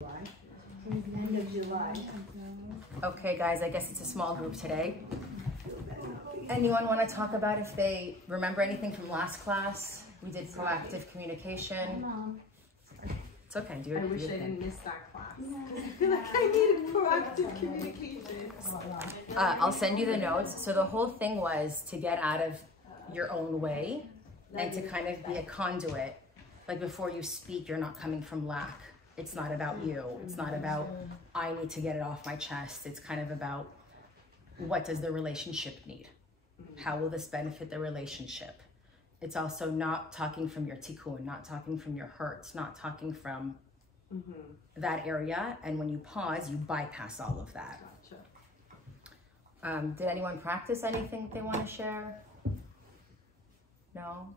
End of July. Okay, guys, I guess it's a small group today. Anyone want to talk about if they remember anything from last class? We did proactive communication. It's okay. I wish I didn't miss that class. I feel like I needed proactive communication. I'll send you the notes. So the whole thing was to get out of your own way and to kind of be a conduit. Like before you speak, you're not coming from lack. It's not about you. It's not about, I need to get it off my chest. It's kind of about, what does the relationship need? How will this benefit the relationship? It's also not talking from your tikkun, not talking from your hurts, not talking from that area. And when you pause, you bypass all of that. Gotcha. Did anyone practice anything they want to share? No?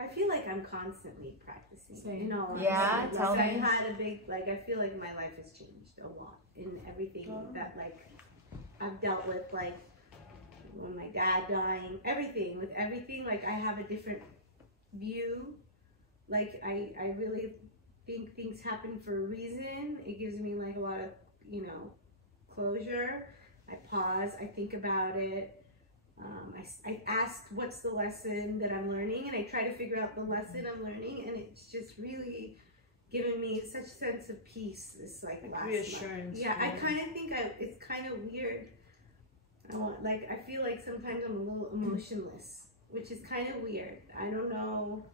I feel like I'm constantly practicing. You know, yeah, like, tell me. I had a big, like, I feel like my life has changed a lot in everything that, like, I've dealt with, like, when my dad dying, everything, with everything, like, I have a different view. Like, I really think things happen for a reason. It gives me, like, a lot of, you know, closure. I pause, I think about it. I ask what's the lesson that I'm learning, and I try to figure out the lesson I'm learning, and it's just really given me such a sense of peace. This like last reassurance. month. Yeah, I kind of think it's kind of weird. I feel like sometimes I'm a little emotionless, which is kind of weird. I don't know.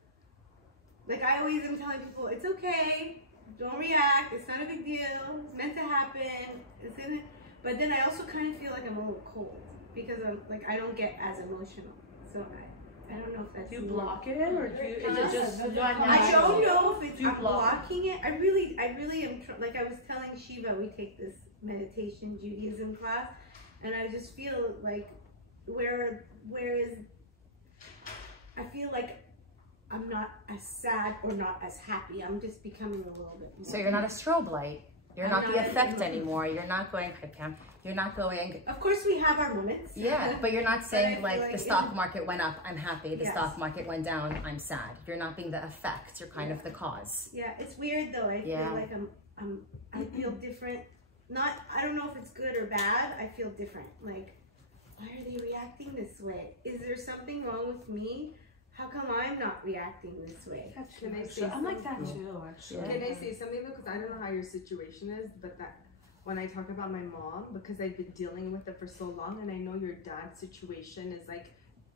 Like I always am telling people, it's okay, don't react. It's not a big deal. It's meant to happen. It's in it. But then I also kind of feel like I'm a little cold. Because I'm like I don't get as emotional, so I don't know if that's. Do you block it, or do you, is it just? I don't know if it's I'm blocking it. I really am like I was telling Shiva, we take this meditation Judaism class, and I just feel like whereas I feel like I'm not as sad or not as happy. I'm just becoming a little bit more. So you're not a strobe light. You're not the effect anymore. You're not going, you're not going. Of course, we have our moments. Yeah, but you're not saying like the stock market went up, I'm happy. The stock market went down, I'm sad. You're not being the effect. You're kind of the cause. Yeah, it's weird though. I feel like I feel different. I don't know if it's good or bad. I feel different. Like, why are they reacting this way? Is there something wrong with me? How come I'm not reacting this way? Can I say I'm like that too, actually. Yeah. Can I say something though? Because I don't know how your situation is, but that when I talk about my mom, because I've been dealing with it for so long, and I know your dad's situation is like,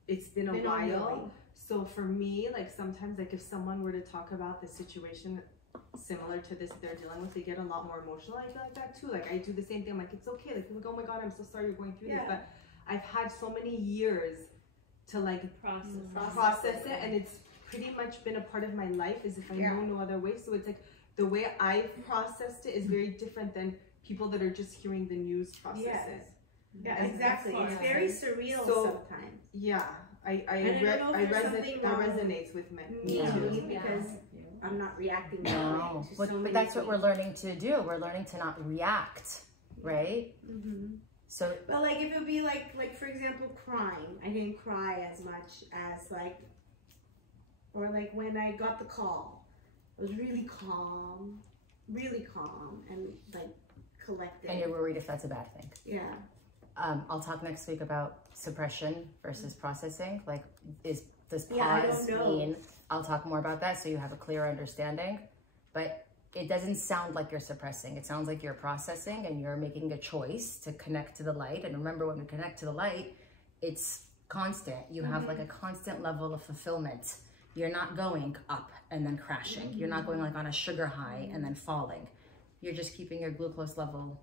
it's been a while. So for me, like sometimes, like if someone were to talk about the situation similar to this they're dealing with, they get a lot more emotional. I feel like that too. Like I do the same thing. I'm like, it's okay. Like, oh my God, I'm so sorry you're going through this. But I've had so many years to like process it, and it's pretty much been a part of my life as if I know no other way. So it's like the way I've processed it is very different than people that are just hearing the news process it. Yeah, exactly. It's very surreal sometimes. Yeah, that resonates with me too, because I'm not reacting that way. But that's what we're learning to do. We're learning to not react, right? So, but like if it would be like for example, crying, I didn't cry as much as like, or like when I got the call, I was really calm, and like collected. And you're worried if that's a bad thing. Yeah. I'll talk next week about suppression versus processing. Like, does pause mean? I'll talk more about that so you have a clear understanding. But it doesn't sound like you're suppressing. It sounds like you're processing and you're making a choice to connect to the light. And remember, when we connect to the light, it's constant. You have like a constant level of fulfillment. You're not going up and then crashing. You're not going like on a sugar high and then falling. You're just keeping your glucose level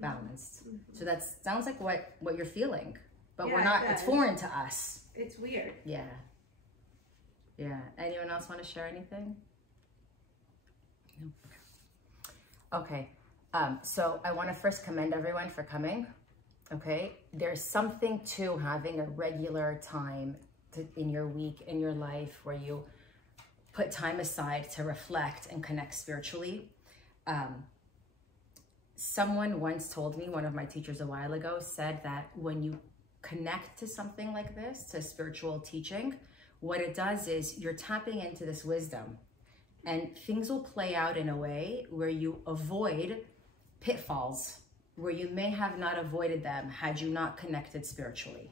balanced. So that sounds like what you're feeling, but we're not, it's foreign to us. It's weird. Yeah. Yeah. Anyone else want to share anything? No. Okay. So I want to first commend everyone for coming. Okay. There's something to having a regular time in your week, in your life, where you put time aside to reflect and connect spiritually. Someone once told me, one of my teachers a while ago said that when you connect to something like this, to spiritual teaching, what it does is you're tapping into this wisdom. And things will play out in a way where you avoid pitfalls, where you may have not avoided them had you not connected spiritually.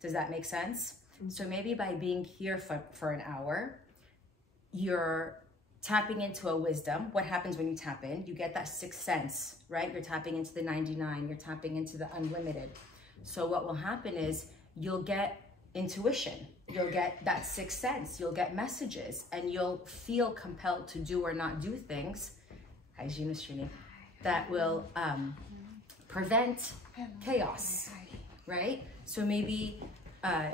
Does that make sense? So maybe by being here for an hour, you're tapping into a wisdom. What happens when you tap in? You get that sixth sense, right? You're tapping into the 99, you're tapping into the unlimited. So what will happen is you'll get intuition, you'll get that sixth sense, you'll get messages, and you'll feel compelled to do or not do things, that will prevent chaos, right? So maybe, I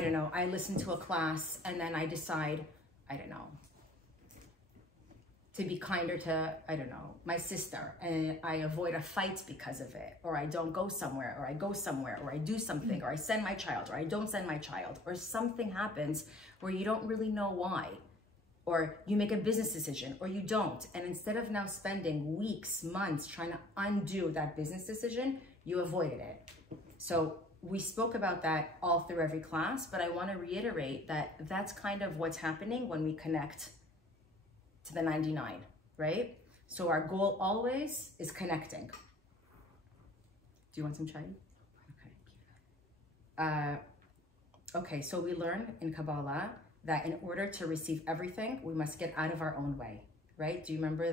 don't know, I listen to a class and then I decide, I don't know, to be kinder to, I don't know, my sister, and I avoid a fight because of it, or I don't go somewhere, or I go somewhere, or I do something, or I send my child, or I don't send my child, or something happens where you don't really know why, or you make a business decision, or you don't, and instead of now spending weeks, months trying to undo that business decision, you avoided it. So we spoke about that all through every class, but I want to reiterate that that's kind of what's happening when we connect to the 99, right? So our goal always is connecting. Do you want some chai? Okay. Okay, so we learn in Kabbalah that in order to receive everything, we must get out of our own way, right? Do you remember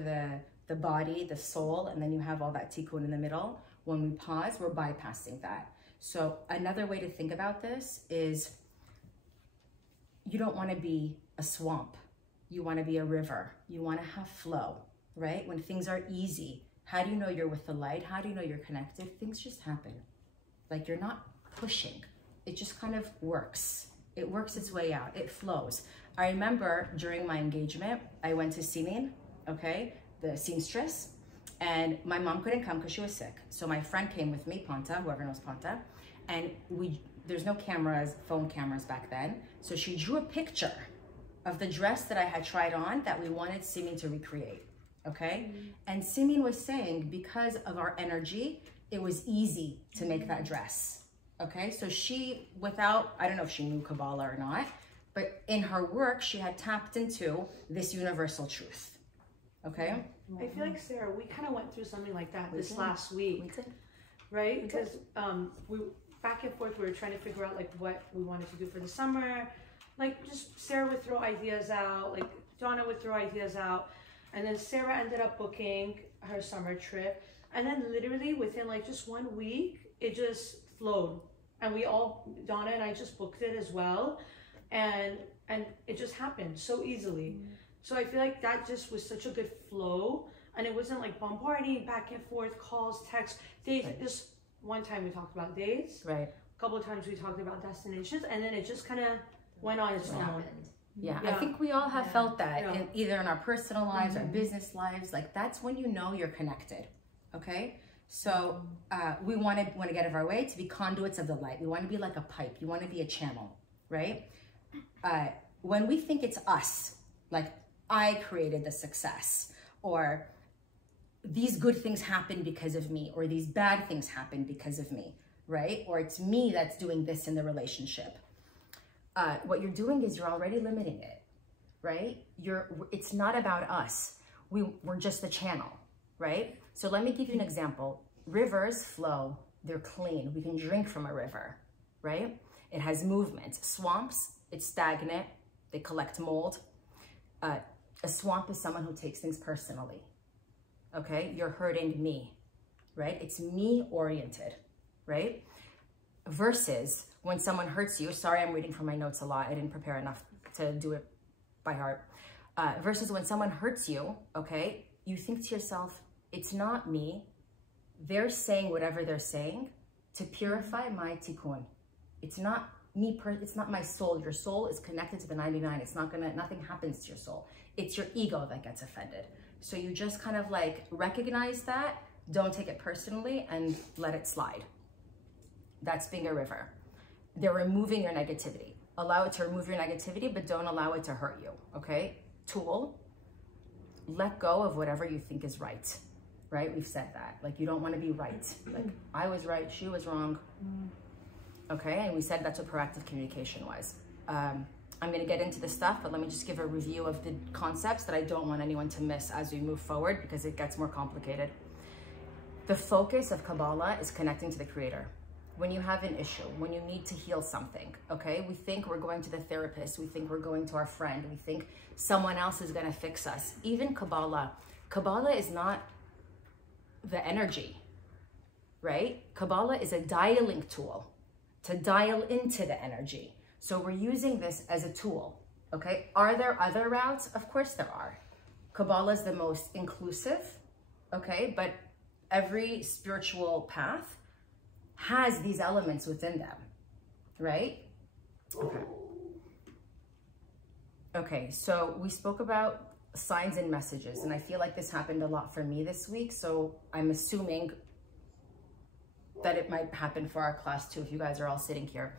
the body, the soul, and then you have all that tikkun in the middle? When we pause, we're bypassing that. So another way to think about this is you don't want to be a swamp. You want to be a river. You want to have flow, right? When things are easy, how do you know you're with the light? How do you know you're connected? Things just happen. Like you're not pushing. It just kind of works. It works its way out. It flows. I remember during my engagement, I went to Simin, okay, the seamstress, and my mom couldn't come because she was sick. So my friend came with me, Panta, whoever knows Panta, and there's no cameras, phone cameras back then. So she drew a picture of the dress that I had tried on that we wanted Simin to recreate, okay? And Simin was saying because of our energy, it was easy to make that dress, okay? So she, without, I don't know if she knew Kabbalah or not, but in her work, she had tapped into this universal truth, okay? I feel like, Sarah, we kind of went through something like that this last week, right? Because we back and forth, we were trying to figure out like what we wanted to do for the summer. Like just Sarah would throw ideas out, like Donna would throw ideas out, and then Sarah ended up booking her summer trip, and then literally within like just 1 week, it just flowed, and we all, Donna and I just booked it as well, and it just happened so easily. So I feel like that just was such a good flow, and it wasn't like bombarding back and forth, calls, texts, dates. Right. Just one time we talked about dates, right? A couple of times we talked about destinations, and then it just kind of went on its own. Yeah, I think we all have felt that either in our personal lives or business lives. Like that's when you know you're connected. Okay, so we want to get out of our way to be conduits of the light. We want to be like a pipe. You want to be a channel, right? When we think it's us, like I created the success, or these good things happen because of me, or these bad things happen because of me, right? Or it's me that's doing this in the relationship. What you're doing is you're already limiting it, right? It's not about us. We're just the channel, right? So let me give you an example. Rivers flow, they're clean. We can drink from a river, right? It has movement. Swamps, it's stagnant. They collect mold. A swamp is someone who takes things personally, okay? You're hurting me, right? It's me oriented, right? Versus when someone hurts you, sorry, I'm reading from my notes a lot. I didn't prepare enough to do it by heart. Versus when someone hurts you, okay, you think to yourself, it's not me. They're saying whatever they're saying to purify my tikkun. It's not me, it's not my soul. Your soul is connected to the 99. It's not gonna, nothing happens to your soul. It's your ego that gets offended. So you just kind of like recognize that, don't take it personally, and let it slide. That's being a river. They're removing your negativity. Allow it to remove your negativity, but don't allow it to hurt you, okay? Tool, let go of whatever you think is right, right? We've said that. Like, you don't want to be right. Like, I was right, she was wrong. Okay, and we said that's what proactive communication was. I'm going to get into the stuff, but let me just give a review of the concepts that I don't want anyone to miss as we move forward, because it gets more complicated. The focus of Kabbalah is connecting to the Creator. When you have an issue, when you need to heal something, okay? We think we're going to the therapist. We think we're going to our friend. We think someone else is going to fix us. Even Kabbalah is not the energy, right? Kabbalah is a dialing tool to dial into the energy. So we're using this as a tool, okay? Are there other routes? Of course there are. Kabbalah is the most inclusive, okay? But every spiritual path has these elements within them, right? Okay, so we spoke about signs and messages, and I feel like this happened a lot for me this week, so I'm assuming that it might happen for our class too, if you guys are all sitting here.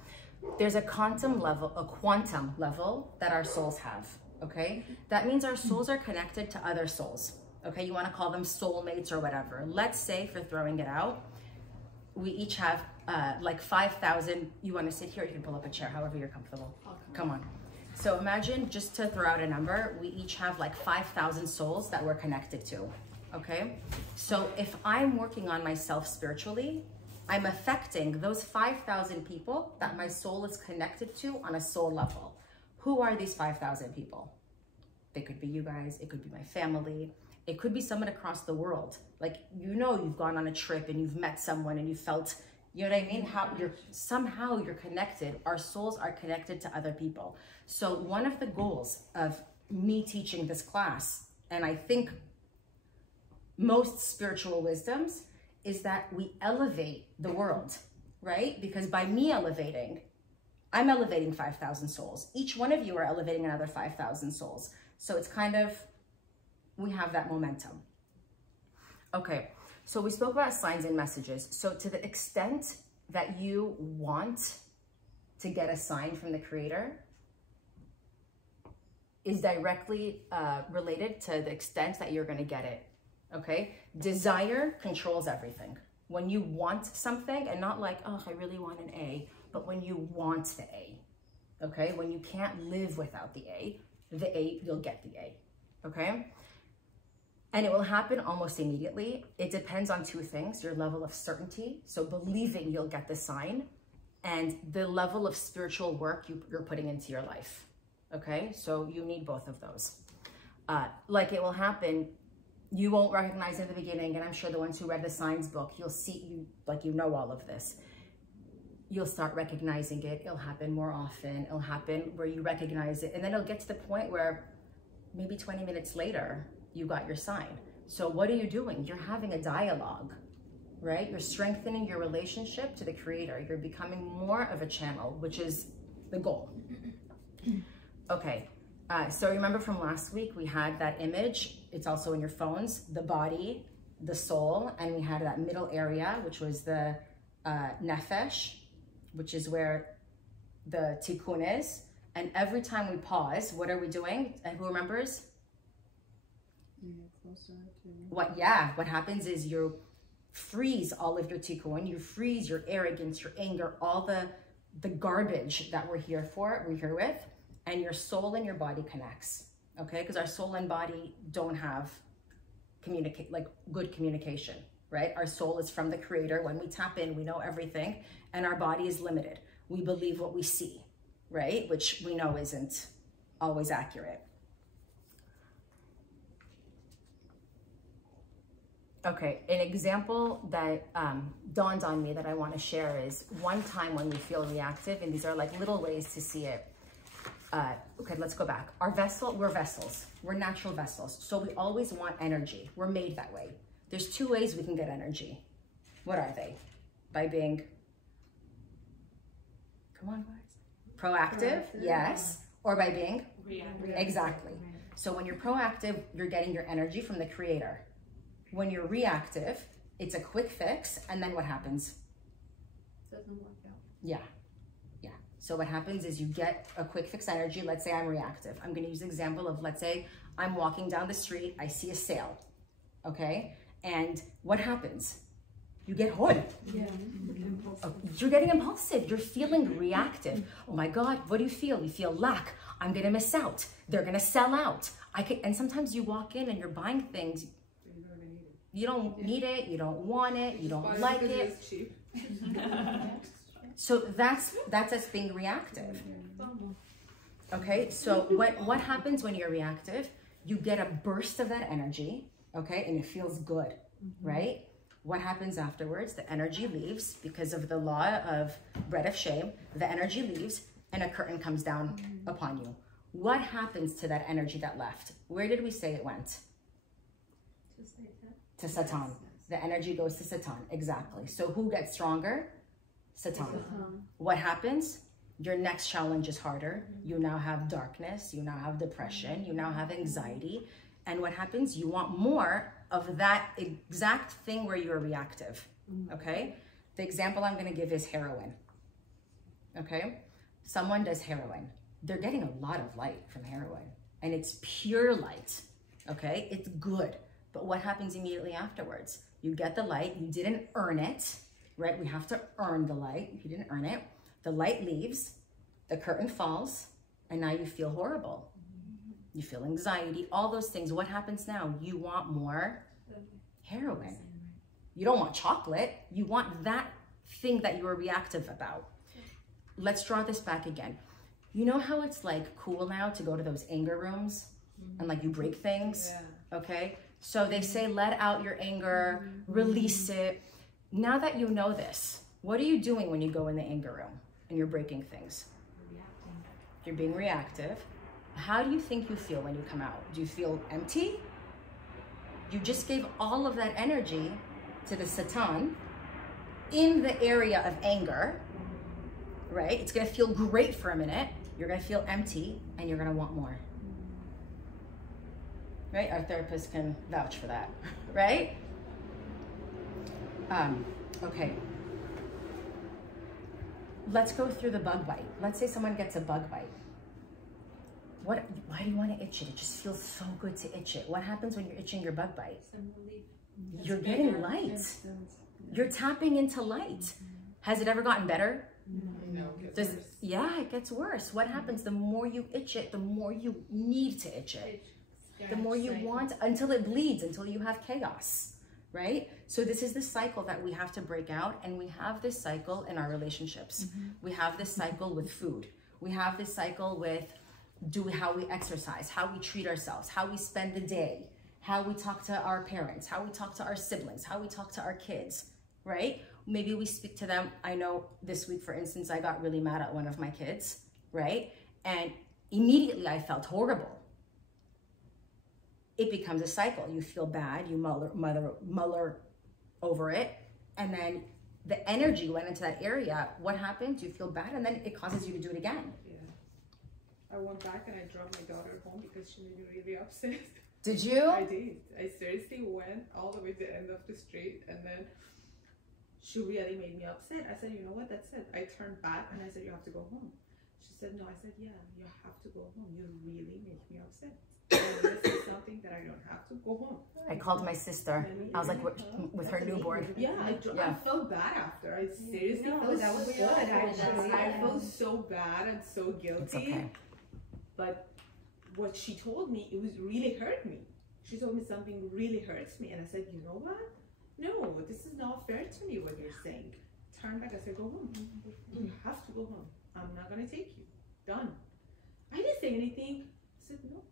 There's a quantum level that our souls have, okay? That means our souls are connected to other souls, okay? You want to call them soulmates or whatever. Let's say, for throwing it out, we each have like 5,000. You want to sit here, you can pull up a chair, however you're comfortable. Come on. So imagine, just to throw out a number, we each have like 5,000 souls that we're connected to, okay? So if I'm working on myself spiritually, I'm affecting those 5,000 people that my soul is connected to on a soul level. Who are these 5,000 people? They could be you guys, it could be my family, it could be someone across the world. Like, you know, you've gone on a trip and you've met someone and you felt, you know what I mean? Somehow you're connected. Our souls are connected to other people. So one of the goals of me teaching this class, and I think most spiritual wisdoms, is that we elevate the world, right? Because by me elevating, I'm elevating 5,000 souls. Each one of you are elevating another 5,000 souls. So it's kind of, we have that momentum. Okay, so we spoke about signs and messages. So to the extent that you want to get a sign from the Creator is directly related to the extent that you're going to get it, okay? Desire controls everything. When you want something, and not like, oh, I really want an A, but when you want the A, okay? When you can't live without the A, you'll get the A, okay? And it will happen almost immediately. It depends on two things: your level of certainty, so believing you'll get the sign, and the level of spiritual work you're putting into your life, okay? So you need both of those. Like, it will happen, you won't recognize in the beginning, and I'm sure the ones who read the signs book, you'll see, you know all of this. You'll start recognizing it. It'll happen more often. It'll happen where you recognize it, and then it'll get to the point where maybe 20 minutes later, you got your sign. So what are you doing? You're having a dialogue, right? You're strengthening your relationship to the Creator. You're becoming more of a channel, which is the goal. Okay, so remember from last week, we had that image. It's also in your phones, the body, the soul, and we had that middle area, which was the nefesh, which is where the tikkun is. And every time we pause, what are we doing? And who remembers? What happens is you freeze all of your tikkun, you freeze your arrogance, your anger, all the garbage that we're here with, and your soul and your body connects, okay? Because our soul and body don't have good communication, right? Our soul is from the Creator. When we tap in, we know everything, and our body is limited. We believe what we see, right? Which we know isn't always accurate. Okay, an example that dawned on me that I want to share is one time when we feel reactive, and these are like little ways to see it. Okay, let's go back. We're vessels. We're natural vessels. So we always want energy. We're made that way. There's two ways we can get energy. What are they? By being, come on guys, proactive, yes, or by being reactive. Exactly. So when you're proactive, you're getting your energy from the Creator. When you're reactive, it's a quick fix, and then what happens? Doesn't work out. Yeah. So what happens is you get a quick fix energy. Let's say I'm reactive. I'm going to use the example of, let's say I'm walking down the street, I see a sale, okay? And what happens? You get hood. Yeah. You're getting impulsive. You're feeling reactive. Oh my God, what do you feel? You feel lack. I'm gonna miss out. They're gonna sell out. And sometimes you walk in and you're buying things. You don't need it, you don't want it, you don't like it. It's cheap. So that's us being reactive. Okay, so what happens when you're reactive? You get a burst of that energy, okay, and it feels good, right? What happens afterwards? The energy leaves because of the law of bread of shame. The energy leaves and a curtain comes down upon you. What happens to that energy that left? Where did we say it went? To Satan. The energy goes to Satan, exactly. So who gets stronger? Satan. What happens? Your next challenge is harder. You now have darkness, you now have depression, you now have anxiety. And what happens? You want more of that exact thing where you're reactive, okay? The example I'm gonna give is heroin, okay? Someone does heroin. They're getting a lot of light from heroin, and it's pure light, okay? It's good. But what happens immediately afterwards? You get the light, you didn't earn it, right? We have to earn the light. If you didn't earn it, the light leaves, the curtain falls, and now you feel horrible. You feel anxiety, all those things. What happens now? You want more heroin. You don't want chocolate. You want that thing that you were reactive about. Let's draw this back again. You know how it's like cool now to go to those anger rooms and like you break things? Okay? So they say, let out your anger, release it. Now that you know this, what are you doing when you go in the anger room and you're breaking things? You're being reactive. How do you think you feel when you come out? Do you feel empty? You just gave all of that energy to the Satan in the area of anger, right? It's gonna feel great for a minute. You're gonna feel empty and you're gonna want more. Right? Our therapist can vouch for that, right? Okay. Let's go through the bug bite. Let's say someone gets a bug bite. Why do you want to itch it? It just feels so good to itch it. What happens when you're itching your bug bite? You're getting light. You're tapping into light. Has it ever gotten better? No, it gets worse. Yeah, it gets worse. What happens? The more you itch it, the more you need to itch it. The more you want, until it bleeds, until you have chaos, right? So this is the cycle that we have to break out, and we have this cycle in our relationships. We have this cycle with food. We have this cycle with how we exercise, how we treat ourselves, how we spend the day, how we talk to our parents, how we talk to our siblings, how we talk to our kids, right? Maybe we speak to them. I know this week, for instance, I got really mad at one of my kids, right? And immediately I felt horrible. It becomes a cycle. You feel bad, you muller over it, and then the energy went into that area. What happened? You feel bad, and then it causes you to do it again. I went back and I dropped my daughter home because she made me really upset. Did you? I did. I seriously went all the way to the end of the street, and then she really made me upset. I said, you know what, that's it. I turned back and I said, you have to go home. She said, no. I said, yeah, you have to go home. You really make me upset. This is something that I don't have to go home. I called my sister. I was like, with her newborn. Yeah, I felt bad after. I seriously felt that was good. I felt so bad and so guilty. It's okay. But what she told me, it was really hurt me. She told me something really hurts me, and I said, you know what? No, this is not fair to me what you're saying. Turn back. I said, go home. You have to go home. I'm not gonna take you. Done. I didn't say anything. I said, no.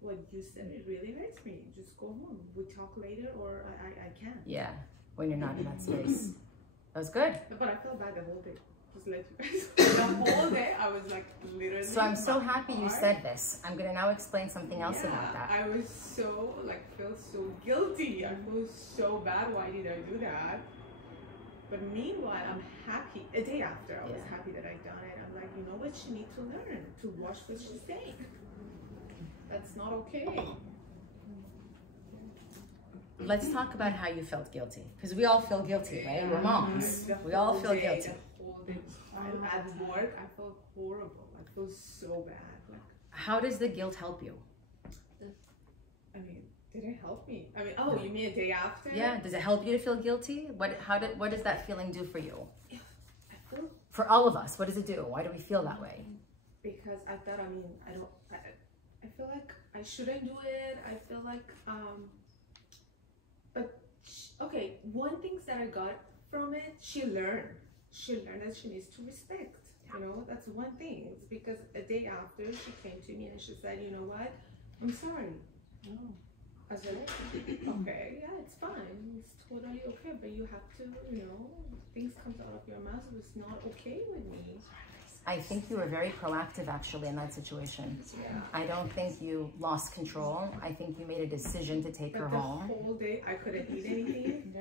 What you said, it really hurts me. Just go home. We talk later, or I can't. Yeah, when you're not in that space. That was good. But I felt bad the whole day. Just let you guys. The whole day, I was like literally. So I'm so happy you said this. I'm gonna now explain something else about that. I was so felt so guilty. I feel so bad. Why did I do that? But meanwhile, I'm happy. A day after, I was happy that I done it. I'm like, you know what? She needs to learn to watch what she's saying. That's not okay. Let's talk about how you felt guilty, because we all feel guilty, right? We're moms. We all feel guilty. The whole day. At work, I felt horrible. I feel so bad. How does the guilt help you? I mean, did it help me? I mean, oh, you mean a day after? Yeah. Does it help you to feel guilty? What does that feeling do for you? I feel. For all of us, what does it do? Why do we feel that way? because I thought, I feel like I shouldn't do it. I feel like, okay, one thing that I got from it, she learned that she needs to respect, that's one thing. It's because a day after she came to me and she said, you know what, I'm sorry. Oh. I said, okay, yeah, it's fine. It's totally okay, but you have to, things comes out of your mouth. It's not okay with me. I think you were very proactive actually in that situation. Yeah. I don't think you lost control. I think you made a decision to take her home. The whole day I couldn't eat anything.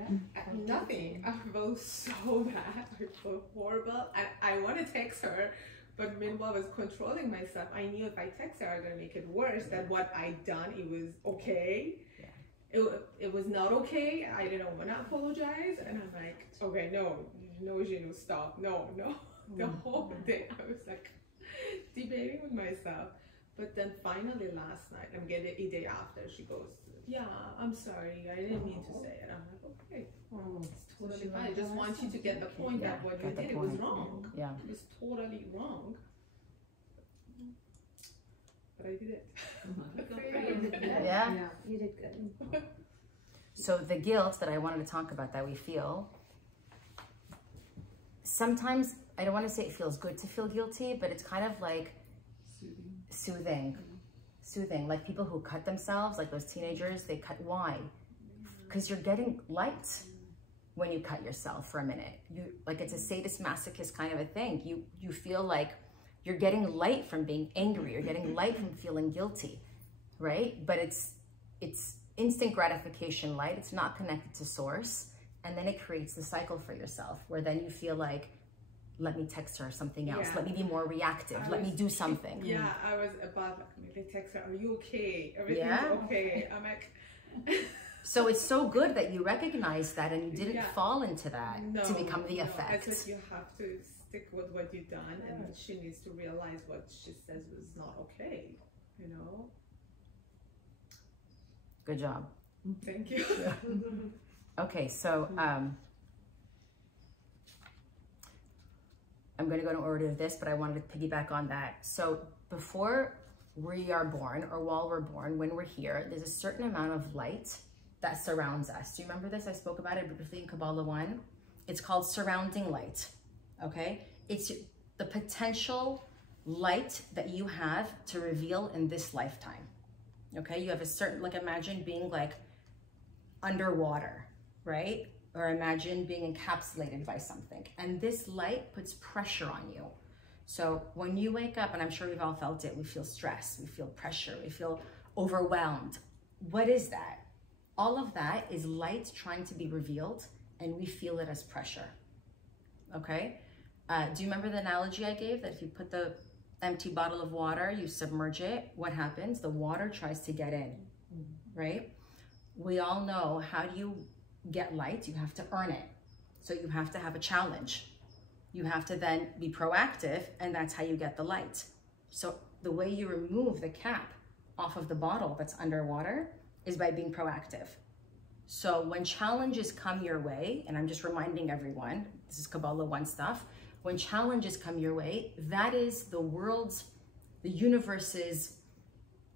Nothing. I felt so bad. I felt horrible. I want to text her, but meanwhile I was controlling myself. I knew if I text her, I'm going to make it worse. That what I'd done, it was okay. It was not okay. I didn't want to apologize. And I'm like, okay, no, Gino, stop. No. The whole day I was like debating with myself. But then finally last night, I'm getting a day after, she goes, yeah, I'm sorry, I didn't mean to say it. I'm like, okay, it's totally fine. I just want you to get the point that what you did, it was wrong. Yeah. It was totally wrong. But I did it. Yeah. You did good. So the guilt that I wanted to talk about that we feel, sometimes, I don't want to say it feels good to feel guilty, but it's kind of like soothing. Like people who cut themselves, like those teenagers, they cut, why? Because you're getting light when you cut yourself for a minute. Like it's a sadist masochist kind of a thing. You feel like you're getting light from being angry, you're getting light from feeling guilty, right? But it's instant gratification light, it's not connected to source, and then it creates the cycle for yourself where then you feel like, let me text her something else, let me be more reactive, let me do something. Yeah, I was about to text her, are you okay? Everything's okay. I'm like... So it's so good that you recognize that and you didn't fall into that to become the effect. I said you have to stick with what you've done, and she needs to realize what she says was not okay, Good job. Thank you. Okay, so I'm going to go in order of this, but I wanted to piggyback on that. So before we are born, or while we're born, when we're here, there's a certain amount of light that surrounds us. Do you remember this? I spoke about it briefly in Kabbalah 1. It's called surrounding light, okay? It's the potential light that you have to reveal in this lifetime, okay? You have a certain, like imagine being like underwater, right? Or imagine being encapsulated by something. And this light puts pressure on you. So when you wake up, and I'm sure we've all felt it, we feel stress, we feel pressure, we feel overwhelmed. What is that? All of that is light trying to be revealed, and we feel it as pressure, okay? Do you remember the analogy I gave that if you put the empty bottle of water, you submerge it, what happens? The water tries to get in, right? We all know, how do you get light? You have to earn it. So you have to have a challenge. You have to then be proactive, and that's how you get the light. So the way you remove the cap off of the bottle that's underwater is by being proactive. So when challenges come your way, and I'm just reminding everyone, this is Kabbalah 1 stuff, when challenges come your way, that is the universe's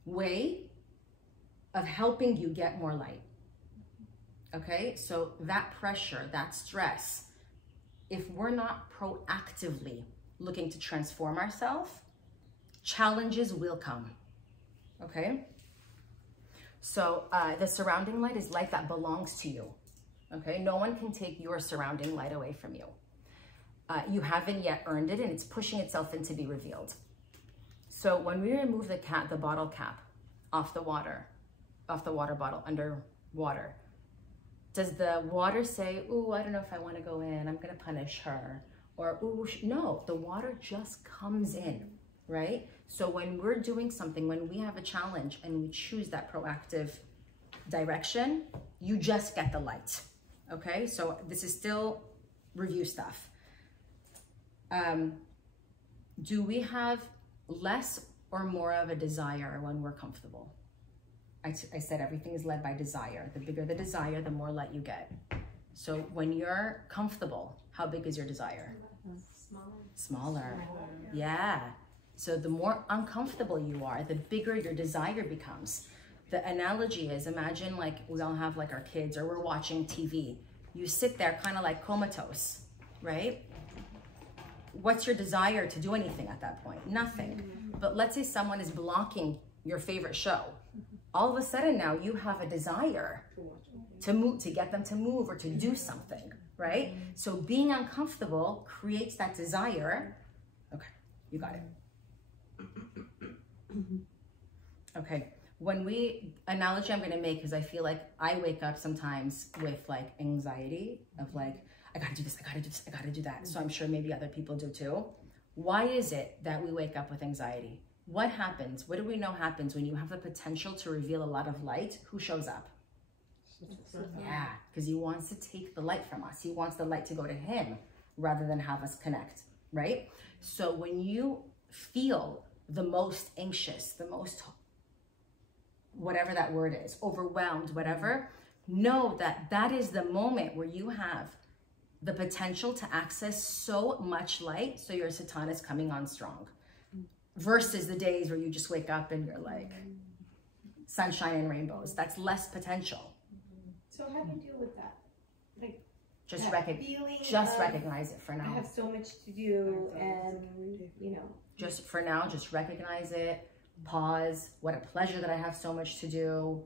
way of helping you get more light. Okay, so that pressure, that stress, if we're not proactively looking to transform ourselves, challenges will come, okay? So the surrounding light is light that belongs to you, okay? No one can take your surrounding light away from you. You haven't yet earned it, and it's pushing itself in to be revealed. So when we remove the bottle cap off the water bottle under water, does the water say, ooh, I don't know if I want to go in, I'm going to punish her? Or, ooh, no, the water just comes in, right? So when we're doing something, when we have a challenge and we choose that proactive direction, you just get the light, okay? So this is still review stuff. Do we have less or more of a desire when we're comfortable? I said everything is led by desire. The bigger the desire, the more light you get. So when you're comfortable, how big is your desire? Smaller. Smaller. Yeah. So the more uncomfortable you are, the bigger your desire becomes. The analogy is, imagine like we all have like our kids or we're watching TV. You sit there kind of like comatose, right? What's your desire to do anything at that point? Nothing. But let's say someone is blocking your favorite show. All of a sudden now you have a desire to move, to get them to move or to do something, right? So being uncomfortable creates that desire. Okay, you got it. Okay, analogy I'm gonna make, because I feel like I wake up sometimes with like anxiety of like, I gotta do this, I gotta do this, I gotta do that. So I'm sure maybe other people do too. Why is it that we wake up with anxiety? What happens? What do we know happens when you have the potential to reveal a lot of light? Who shows up? Yeah, because he wants to take the light from us. He wants the light to go to him rather than have us connect, right? So when you feel the most anxious, the most, whatever that word is, overwhelmed, whatever, know that that is the moment where you have the potential to access so much light, so your Satan is coming on strong. Versus the days where you just wake up and you're like, sunshine and rainbows. That's less potential. So how do you deal with that? Like, just feeling recognize it for now. I have so much to do, and you know. Just for now, just recognize it. Pause. What a pleasure that I have so much to do.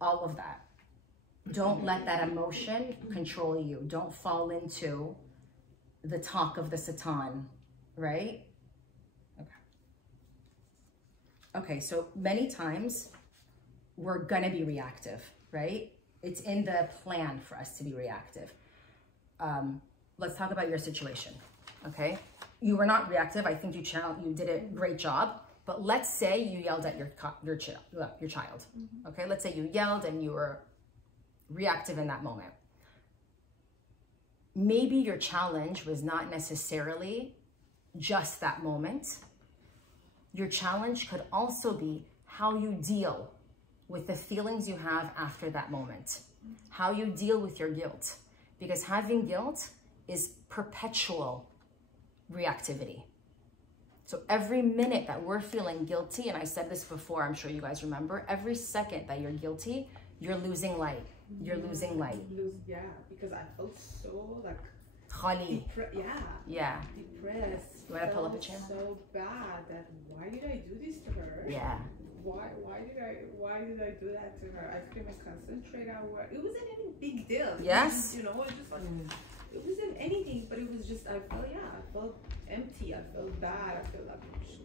All of that. Don't let that emotion control you. Don't fall into the talk of the Satan, right? Okay, so many times we're gonna be reactive, right? It's in the plan for us to be reactive. Let's talk about your situation, okay? You were not reactive. I think you did a great job. But let's say you yelled at your child, okay? Let's say you yelled and you were reactive in that moment. Maybe your challenge was not necessarily just that moment. Your challenge could also be how you deal with the feelings you have after that moment, how you deal with your guilt, because having guilt is perpetual reactivity. So every minute that we're feeling guilty, and I said this before, I'm sure you guys remember, every second that you're guilty, you're losing light. You're losing light. Yeah, because I felt so like Khali. Yeah. Depressed. You want to pull up a chair? So bad that why did I do this to her? Yeah. Why did I do that to her? I couldn't concentrate on work. It wasn't any big deal. Yes. It was just like it wasn't anything, but it was just I felt empty. I felt bad. I felt like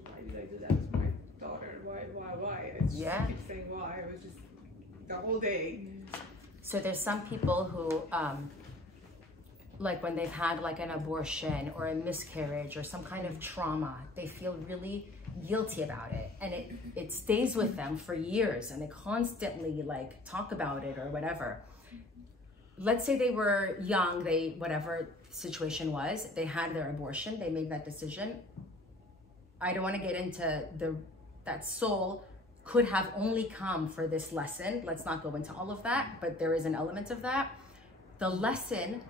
why did I do that to my daughter? Why? It's just, I keep saying why. It was just the whole day. So there's some people who, like when they've had like an abortion or a miscarriage or some kind of trauma, they feel really guilty about it. And it stays with them for years and they constantly like talk about it or whatever. Let's say they were young, whatever situation was, they had their abortion, they made that decision. I don't want to get into that soul could have only come for this lesson. Let's not go into all of that, but there is an element of that. The lesson,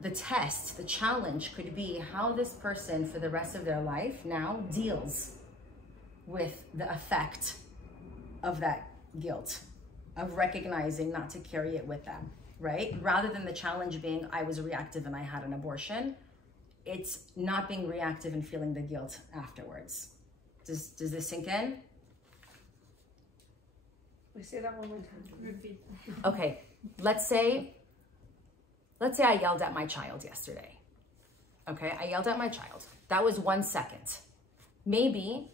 the test, the challenge could be how this person for the rest of their life now deals with the effect of that guilt, of recognizing not to carry it with them, right? Rather than the challenge being, I was reactive and I had an abortion, it's not being reactive and feeling the guilt afterwards. Does this sink in? We say that one more time. Repeat. Okay, let's say I yelled at my child yesterday. Okay, I yelled at my child. That was 1 second. Maybe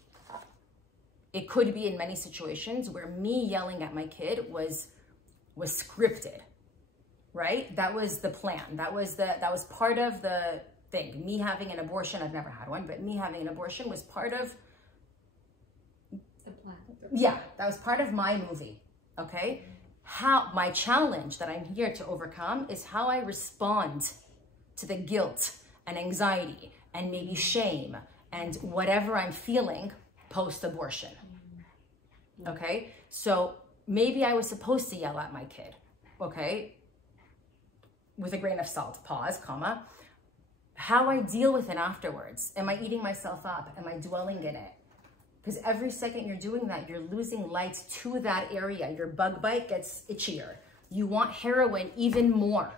it could be in many situations where me yelling at my kid was scripted, right? That was the plan. That was part of the thing. Me having an abortion, I've never had one, but me having an abortion was part of the plan. Yeah, that was part of my movie, okay? How my challenge that I'm here to overcome is how I respond to the guilt and anxiety and maybe shame and whatever I'm feeling post-abortion, okay? So maybe I was supposed to yell at my kid, okay? With a grain of salt, pause, comma. how I deal with it afterwards. Am I eating myself up? Am I dwelling in it? Because every second you're doing that, you're losing light to that area. Your bug bite gets itchier. You want heroin even more,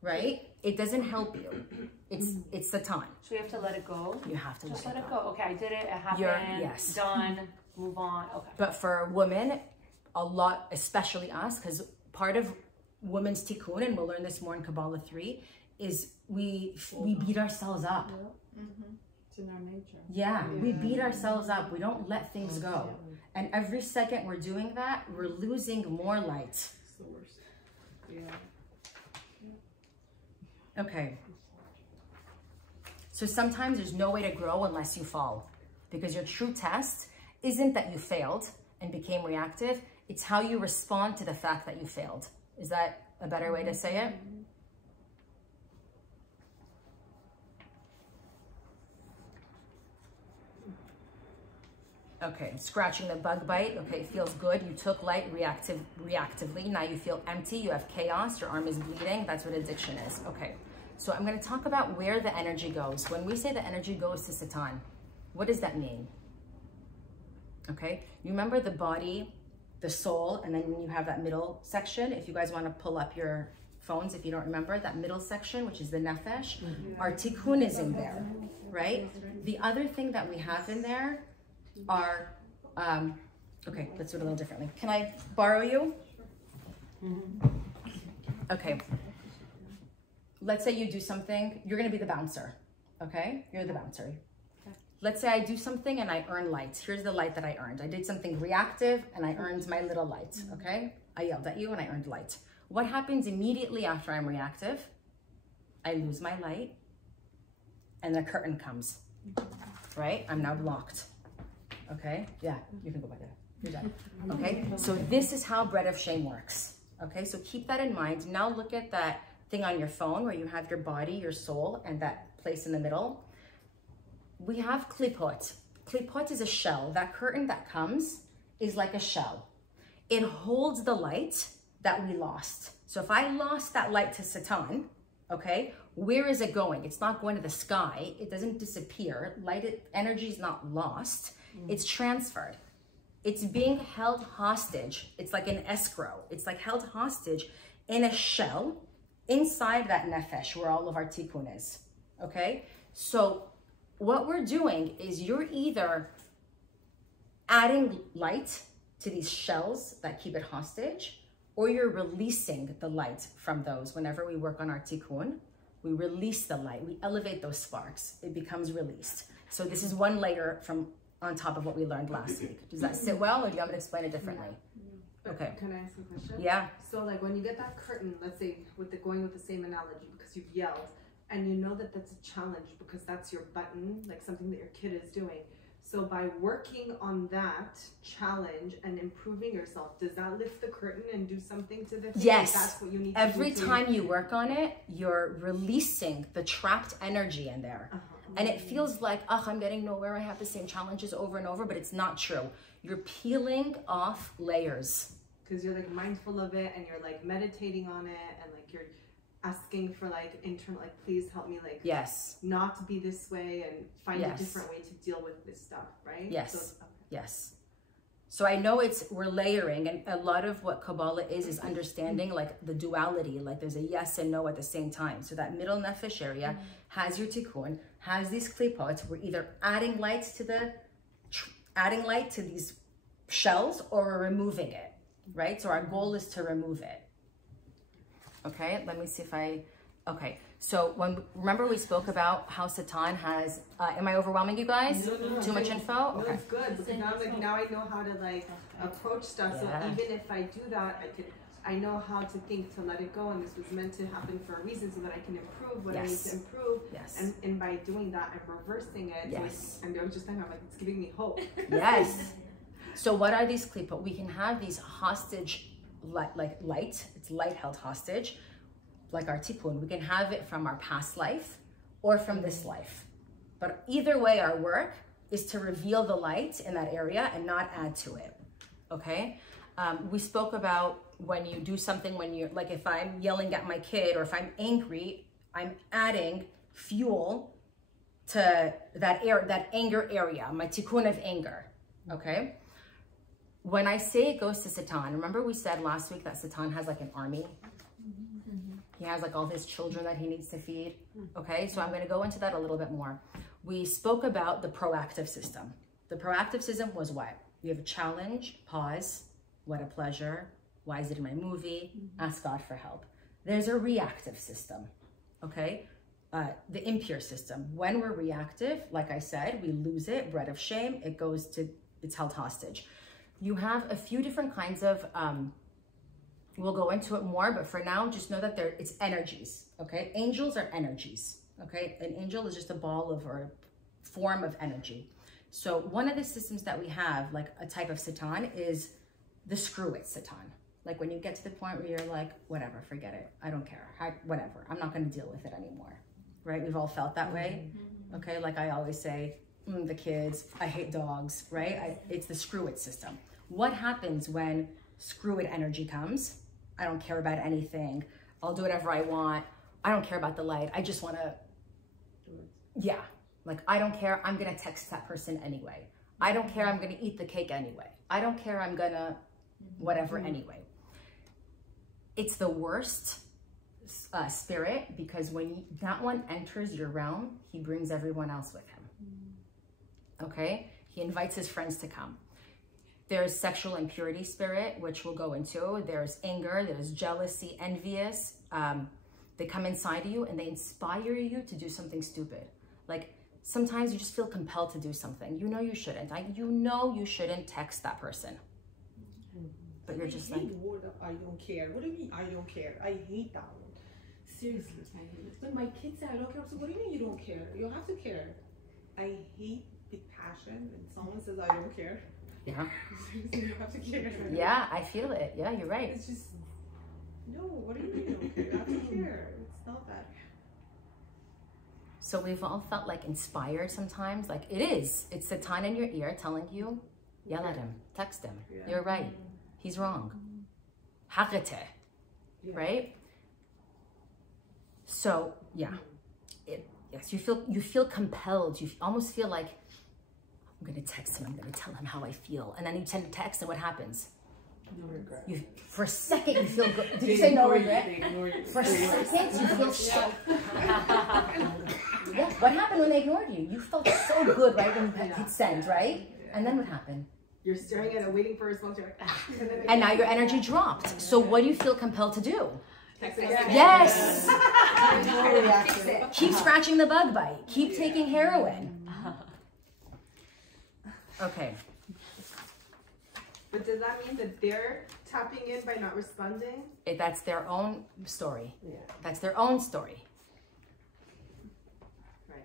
right? It doesn't help you. It's the time. So you have to let it go? You have to just let it go. Okay, I did it. It happened. Yes. Done. Move on. Okay. But for women, a lot, especially us, because part of women's tikkun, and we'll learn this more in Kabbalah 3, is we beat ourselves up. It's in our nature. Yeah, we beat ourselves up. We don't let things go. And every second we're doing that, we're losing more light. It's the worst. Yeah. Okay. So sometimes there's no way to grow unless you fall, because your true test isn't that you failed and became reactive. It's how you respond to the fact that you failed. Is that a better way to say it? Okay, scratching the bug bite. Okay, it feels good. You took light reactively. Now you feel empty. You have chaos. Your arm is bleeding. That's what addiction is. Okay, so I'm going to talk about where the energy goes. When we say the energy goes to Satan, what does that mean? Okay, you remember the body, the soul, and then you have that middle section. If you guys want to pull up your phones, if you don't remember, that middle section, which is the nefesh, our tikkun is in there, right? The other thing that we have in there are, okay, let's do it a little differently. Can I borrow you? Okay. Let's say you do something, you're going to be the bouncer, okay? You're the bouncer. Let's say I do something and I earn light. Here's the light that I earned. I did something reactive and I earned my little light, okay? I yelled at you and I earned light. What happens immediately after I'm reactive? I lose my light and the curtain comes, right? I'm now blocked. Okay, yeah, you can go by there. You're done. Okay, so this is how bread of shame works. Okay, so keep that in mind. Now look at that thing on your phone where you have your body, your soul, and that place in the middle. We have Klipot. Klipot is a shell. That curtain that comes is like a shell. It holds the light that we lost. So if I lost that light to Satan, okay, where is it going? It's not going to the sky. It doesn't disappear. Light energy is not lost. It's transferred. It's being held hostage. It's like an escrow. It's like held hostage in a shell inside that nefesh where all of our tikkun is. Okay? So what we're doing is you're either adding light to these shells that keep it hostage, or you're releasing the light from those. Whenever we work on our tikkun, we release the light. We elevate those sparks. It becomes released. So this is one layer from on top of what we learned last week. Does that sit well, or do you want me to explain it differently? Okay. Can I ask a question? Yeah. So like when you get that curtain, let's say going with the same analogy, because you've yelled and you know that that's a challenge because that's your button, like something that your kid is doing. So by working on that challenge and improving yourself, does that lift the curtain and do something to the thing? Yes. Like that's what you need Every to do time you work on it, you're releasing the trapped energy in there. And it feels like, oh, I'm getting nowhere. I have the same challenges over and over, but it's not true. You're peeling off layers. Because you're like mindful of it and you're like meditating on it and like you're asking for like internal, like, please help me like Yes. not to be this way and find Yes. a different way to deal with this stuff, right? Yes. So okay. Yes. So I know we're layering, and a lot of what Kabbalah is understanding like the duality, like there's a yes and no at the same time. So that middle nefesh area has your tikkun, has these klipot. We're either adding light to these shells, or we're removing it, right? So our goal is to remove it. Okay, let me see if okay. So remember we spoke about how Satan has, am I overwhelming you guys? No, Too much info? No, Okay. it's good because now I know how to like approach stuff. Yeah. So even if I do that, I know how to think to let it go, and this was meant to happen for a reason so that I can improve what I need to improve. Yes. And by doing that, I'm reversing it. Yes. And I'm just thinking, like, it's giving me hope. Yes. So what are these klipot? We can have these hostage, like light. It's light held hostage, like our tikkun. We can have it from our past life or from this life. But either way, our work is to reveal the light in that area and not add to it. Okay? We spoke about when you do something, when you're like, if I'm yelling at my kid or if I'm angry, I'm adding fuel to that anger area, my tikkun of anger, okay? When I say it goes to Satan, remember we said last week that Satan has like an army? He has like all his children that he needs to feed, okay? So I'm gonna go into that a little bit more. We spoke about the proactive system. The proactive system was what? You have a challenge, pause, what a pleasure, why is it in my movie? Ask God for help. There's a reactive system, okay? The impure system. When we're reactive, like I said, we lose it, bread of shame, it's held hostage. You have a few different kinds of, we'll go into it more, but for now, just know that it's energies, okay? Angels are energies, okay? An angel is just a ball of, or a form of energy. So one of the systems that we have, like a type of Satan, is the screw it Satan. Like when you get to the point where you're like, whatever, forget it. I don't care, whatever. I'm not gonna deal with it anymore, right? We've all felt that way, okay? Like I always say, the kids, I hate dogs, right? It's the screw it system. What happens when screw it energy comes? I don't care about anything. I'll do whatever I want. I don't care about the light. I just wanna, yeah. Like, I don't care, I'm gonna text that person anyway. I don't care, I'm gonna eat the cake anyway. I don't care, I'm gonna whatever anyway. It's the worst spirit, because when that one enters your realm, he brings everyone else with him. Okay? He invites his friends to come. There's sexual impurity spirit, which we'll go into. There's anger, there's jealousy, envious. They come inside of you and they inspire you to do something stupid. Like, sometimes you just feel compelled to do something. You know you shouldn't. You know you shouldn't text that person. But you're just like... I don't care. What do you mean I don't care? I hate that one. Seriously. I hate it. When my kids say I don't care, I say, what do you mean you don't care? You have to care. I hate with passion when someone says I don't care. Yeah. Seriously, you have to care. Yeah, I feel it. Yeah, you're right. It's just, no, what do you mean you don't care? You have to care. It's not that. So we've all felt like inspired sometimes. Like it's Satan in your ear telling you, yell at him, text him. Yeah. You're right. He's wrong. Hakete, right? So yeah, yes, you feel compelled. You almost feel like, I'm gonna text him. I'm gonna tell him how I feel, and then you send a text, and what happens? No regret. For a second, you feel good. Did you say no regret? For a second, you feel so. Yeah. What happened when they ignored you? You felt so good, right, when you hit send, right? And then what happened? You're staring at it, waiting for a response. You're like, and now your energy dropped. So what do you feel compelled to do? Yes. Keep scratching the bug bite. Keep taking heroin. Okay. But does that mean that they're tapping in by not responding? That's their own story. Yeah. That's their own story. Right.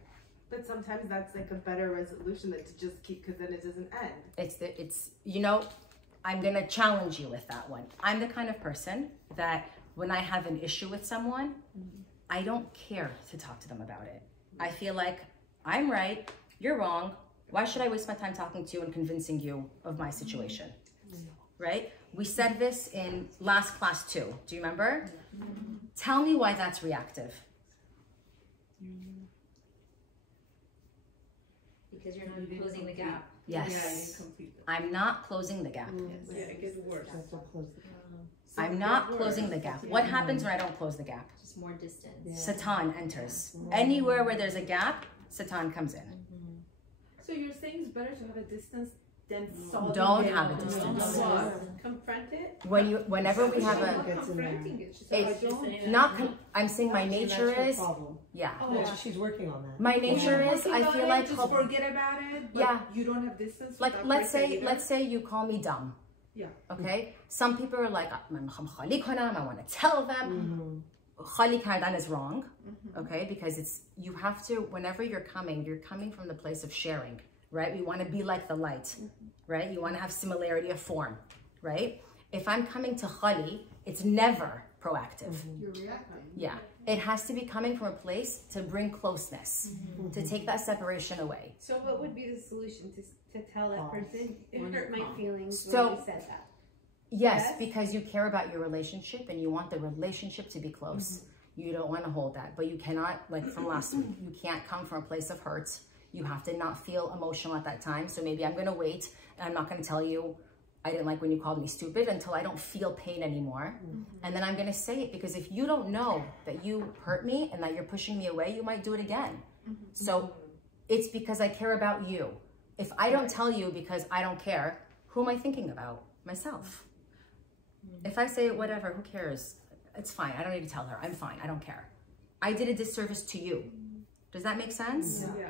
But sometimes that's like a better resolution than to just keep, because then it doesn't end. It's you know, I'm gonna challenge you with that one. I'm the kind of person that when I have an issue with someone, I don't care to talk to them about it. I feel like I'm right, you're wrong. Why should I waste my time talking to you and convincing you of my situation? Right? We said this in last class 2. Do you remember? Tell me why that's reactive. Because you're not closing the gap. Yes. I'm not closing the gap. Yes. Yeah, it gets worse. I'm not closing the gap. What happens when I don't close the gap? Just more distance. Yeah. Satan enters. Anywhere where there's a gap, Satan comes in. So you're saying it's better to have a distance than solve it? Don't have a distance. Confront it? Whenever we have a... Confronting it. I'm saying my nature is... Yeah. Oh, she's working on that. My nature is, I feel like... Just forget about it, but yeah. You don't have distance. Like, let's say you call me dumb. Yeah. Okay? Some people are like, I want to tell them. Khali kardan is wrong. Okay? Because you have to, whenever you're coming from the place of sharing. Right? We want to be like the light, right? You want to have similarity of form, right? If I'm coming to Khali, it's never proactive. You're reacting. Yeah. It has to be coming from a place to bring closeness, to take that separation away. So what would be the solution to tell that person, it hurt my feelings when you said that? Yes, because you care about your relationship and you want the relationship to be close. You don't want to hold that, but you cannot, like from last week, you can't come from a place of hurt. You have to not feel emotional at that time. So maybe I'm going to wait, and I'm not going to tell you, I didn't like when you called me stupid, until I don't feel pain anymore. And then I'm going to say it, because if you don't know that you hurt me and that you're pushing me away, you might do it again. So it's because I care about you. If I don't tell you because I don't care, who am I thinking about? Myself. If I say whatever, who cares? It's fine. I don't need to tell her. I'm fine. I don't care. I did a disservice to you. Does that make sense? Yeah.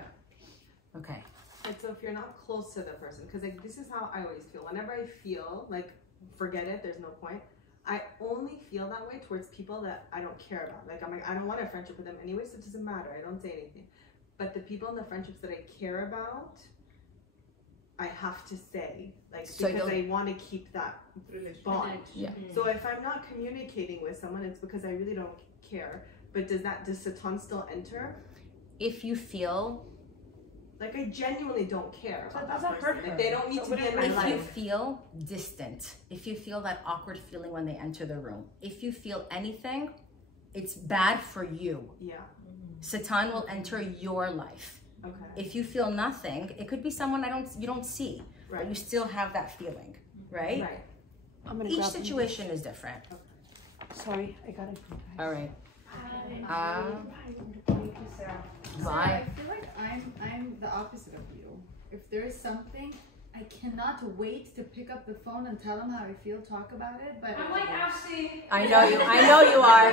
Okay. And so if you're not close to the person, because like this is how I always feel. Whenever I feel like forget it, there's no point. I only feel that way towards people that I don't care about. Like I'm like, I don't want a friendship with them anyway, so it doesn't matter. I don't say anything. But the people in the friendships that I care about, I have to say, like, So because I want to keep that bond. Yeah. So if I'm not communicating with someone, it's because I really don't care. But does Satan still enter? If you feel, Like I genuinely don't care about That that doesn't person. hurt Like, her. they don't need to be in my if you life. feel distant, if you feel that awkward feeling when they enter the room, if you feel anything, it's bad for you. Yeah. Satan will enter your life. Okay. If you feel nothing, it could be someone you don't see, Right. but you still have that feeling, right? Right. I'm gonna Each grab them. situation is different. Sorry, I got it. All right. Thank you, Sarah. Bye. I feel like I'm the opposite of you. If there is something, I cannot wait to pick up the phone and tell them how I feel, talk about it. But I'm like Ashley. I know you are.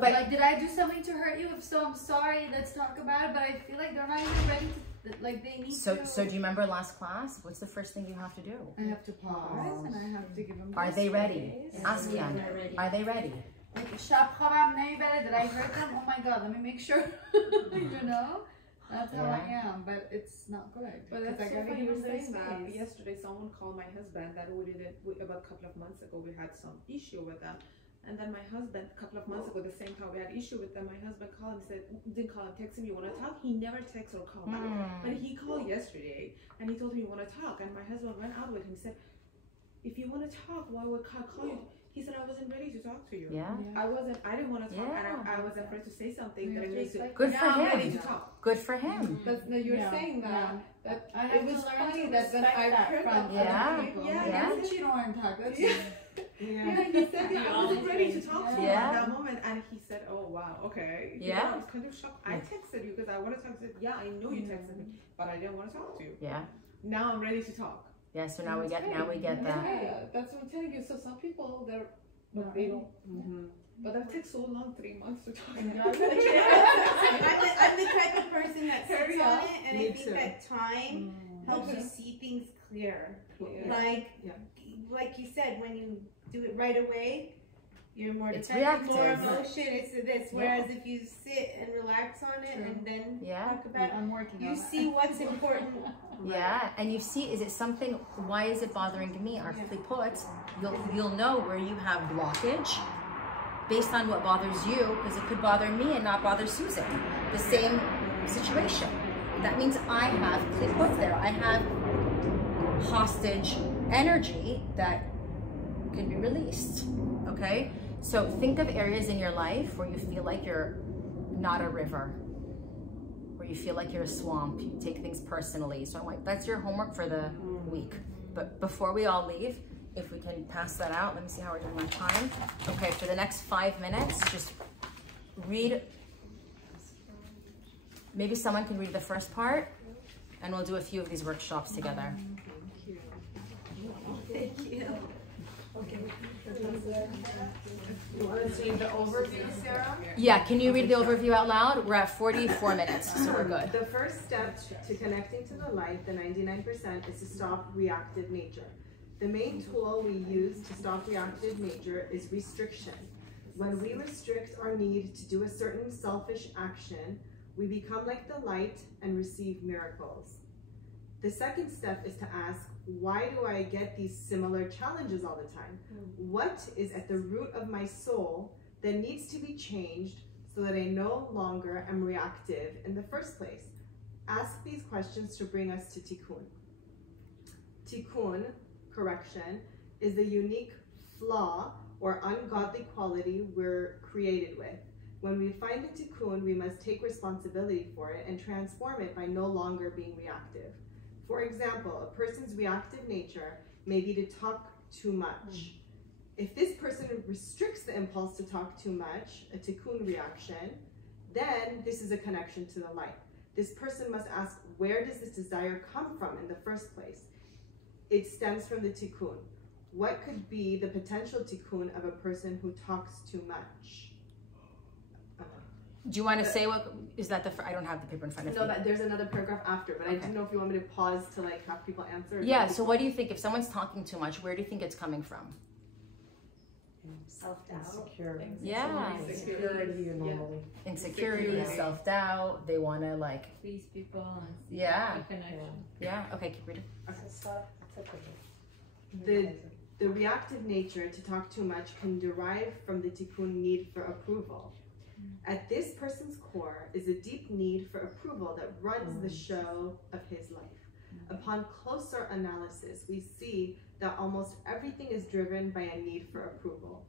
but like, did I do something to hurt you? If so, I'm sorry. Let's talk about it. But I feel like they're not even ready to. Like they need to. So do you remember last class? What's the first thing you have to do? I have to pause and I have to give them. Are they ready? Ask them. Are they ready? Like, did I hurt them? Oh my God, let me make sure. You know, that's how I am. But it's not good. But because that's I so gotta funny give you them were their saying that. space. Yesterday, someone called my husband that about a couple of months ago we had some issue with them. And then my husband, a couple of months ago, the same time we had issue with them, my husband called and said, didn't call him, text him, you want to talk? He never texts or calls back. But he called yesterday and he told me, you want to talk? And my husband went out with him. He said, if you want to talk, why would I call you? He said, I wasn't ready to talk to you. Yeah. I didn't want to talk, and I was afraid to say something that I need to. Good for now I'm ready him. to talk. Good for him. But no, you're Yeah. saying that. That I it have was to learn funny to that when respect I that heard from that. Yeah. other people. Yeah. Why would you don't want to talk? That's Yeah. Yeah. He said, yeah, I wasn't ready to talk to you Yeah. at that moment, and he said, oh wow, okay. Yeah. I was kind of shocked. I texted you because I want to talk. I said, yeah, I know you texted me, but I didn't want to talk to you. Yeah. Now I'm ready to talk. Yeah. So now we get that. Yeah, that's what I'm telling you. So some people but they don't. But that takes so long, 3 months to talk. I'm the type of person that sits Hurry on up. it, and Me I think too. that time helps you see things clear. Like you said, when you do it right away, you're more It's defensive, more reactive. emotion. It's this. Whereas if you sit and relax on it and then talk about it, I'm working you on see what's important. Yeah, and you see, is it something? Why is it bothering me? Our Klipot, you'll know where you have blockage based on what bothers you, because it could bother me and not bother Susan. The same situation. That means I have Klipot there. I have hostage energy that could be released. Okay, so think of areas in your life where you feel like you're not a river, where you feel like you're a swamp, you take things personally. So I'm like, that's your homework for the week. But before we all leave, if we can pass that out, let me see how we're doing on time. Okay, for the next 5 minutes, just read. Maybe someone can read the first part, and we'll do a few of these workshops together. Thank you. You want us to read the overview, Sarah? Yeah, can you read the overview out loud? We're at 44 minutes, so we're good. The first step to connecting to the light, the 99%, is to stop reactive nature. The main tool we use to stop reactive nature is restriction. When we restrict our need to do a certain selfish action, we become like the light and receive miracles. The second step is to ask, why do I get these similar challenges all the time? What is at the root of my soul that needs to be changed so that I no longer am reactive in the first place? Ask these questions to bring us to tikkun. Tikkun, correction, is the unique flaw or ungodly quality we're created with. When we find the tikkun, we must take responsibility for it and transform it by no longer being reactive. For example, a person's reactive nature may be to talk too much. If this person restricts the impulse to talk too much, a tikkun reaction, then this is a connection to the light. This person must ask, where does this desire come from in the first place? It stems from the tikkun. What could be the potential tikkun of a person who talks too much? Do you want to say what is that? I don't have the paper in front of me. No, there's another paragraph after, but I didn't know if you want me to pause to like have people answer. Yeah. So what do you think if someone's talking too much? Where do you think it's coming from? Self-doubt. Insecurity. Yeah. Insecurity normally. Insecurity, self-doubt. They want to like Please people and yeah. connection. Yeah. Okay, keep reading. The reactive nature to talk too much can derive from the tikkun need for approval. At this person's core is a deep need for approval that runs the show of his life. Upon closer analysis, we see that almost everything is driven by a need for approval.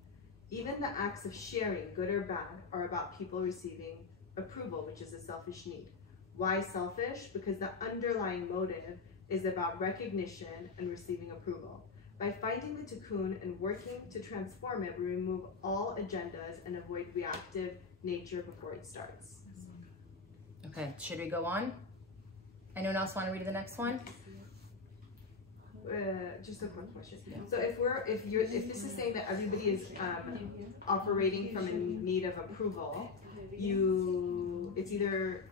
Even the acts of sharing, good or bad, are about people receiving approval, which is a selfish need. Why selfish? Because the underlying motive is about recognition and receiving approval. By finding the tikkun and working to transform it, we remove all agendas and avoid reactive nature before it starts. Okay, should we go on? Anyone else want to read the next one? Just a quick question. So if this is saying that everybody is operating from a need of approval, it's either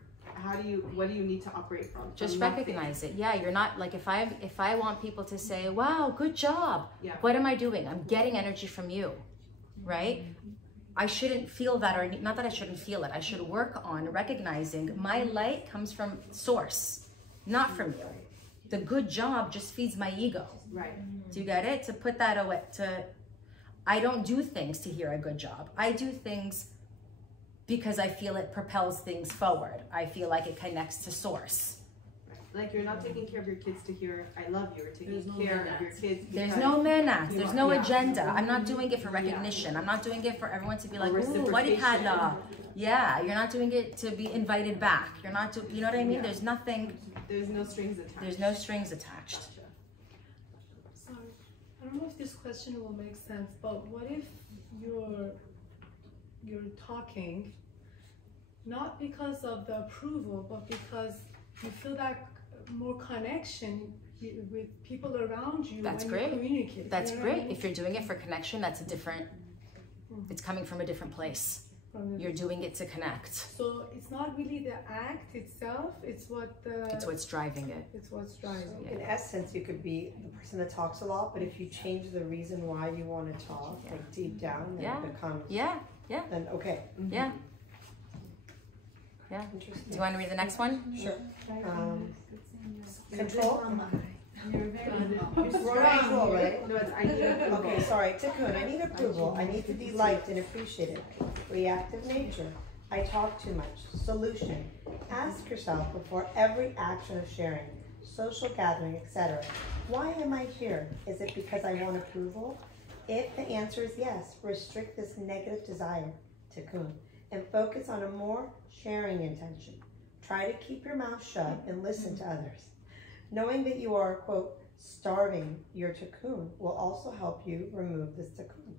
what do you need to operate from? Just recognize it. Yeah, you're not like if I want people to say, "Wow, good job." Yeah. What am I doing? I'm getting energy from you, right? I shouldn't feel that, or not that I shouldn't feel it. I should work on recognizing my light comes from source, not from you. The good job just feeds my ego. Right. Do you get it? To put that away. I don't do things to hear a good job. I do things because I feel it propels things forward. I feel like it connects to source. Like you're not taking care of your kids to hear "I love you," or taking care of your kids. There's no menace. There's no agenda. I'm not doing it for recognition. I'm not doing it for everyone to be like, "Ooh, what did Hada?" Yeah, you're not doing it to be invited back. You're not doing. You know what I mean? Yeah. There's nothing. There's no strings attached. There's no strings attached. Gotcha. Sorry, I don't know if this question will make sense, but what if you're talking not because of the approval, but because you feel that more connection with people around you. That's when great. You communicate. That's you know great. what I mean? If you're doing it for connection, that's a different. It's coming from a different place. You're doing it to connect. So it's not really the act itself. It's what's driving it. It's what's driving it. In essence, you could be the person that talks a lot, but if you change the reason why you want to talk, like deep down, then it becomes. Yeah. Then okay. Yeah. Yeah. Interesting. Do you want to read the next one? Sure. Control. You're very Control, right? No, it's I need approval. Okay, sorry. Tikkun. I need approval. I need to be liked and appreciated. Reactive nature. I talk too much. Solution. Ask yourself before every action of sharing, social gathering, etc. Why am I here? Is it because I want approval? If the answer is yes, restrict this negative desire, tikkun, and focus on a more sharing intention. Try to keep your mouth shut and listen to others. Knowing that you are, quote, starving your tikkun will also help you remove this tikkun.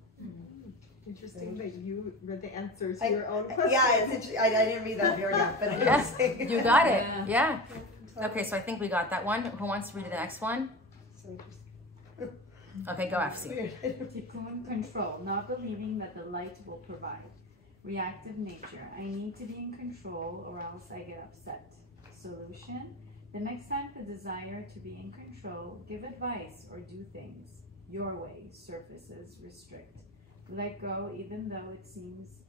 Interesting that you read the answers to your own question. Yeah, it's interesting. I didn't read that very yet, but Yes, you got it. Yeah. Okay, so I think we got that one. Who wants to read the next one? Okay, go FC. Tikkun, control, not believing that the light will provide. Reactive nature, I need to be in control or else I get upset. Solution, the next time the desire to be in control, give advice or do things your way. Surfaces, restrict. Let go even though it seems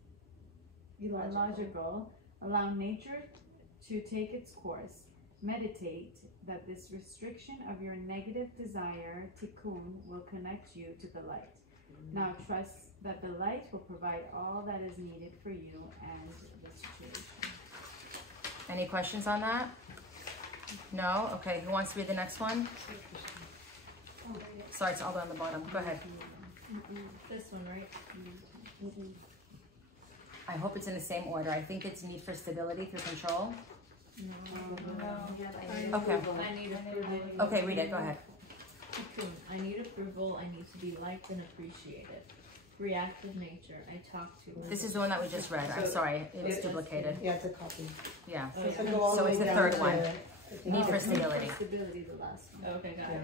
illogical. Allow nature to take its course. Meditate that this restriction of your negative desire, tikkun, will connect you to the light. Now trust that the light will provide all that is needed for you and the situation. Any questions on that? No? Okay, who wants to read the next one? Sorry, it's all down the bottom. Go ahead. This one, right? I hope it's in the same order. I think it's need for stability through control. Okay. I need approval. Okay, read it. Go ahead. I need approval. I need to be liked and appreciated. Reactive nature. I talk to. This is the one that we just read. I'm sorry, it's duplicated. Yeah, it's a copy. Yeah. So go all So the it's way the down third to- one. Need for stability. Stability, the last one. Okay, got it.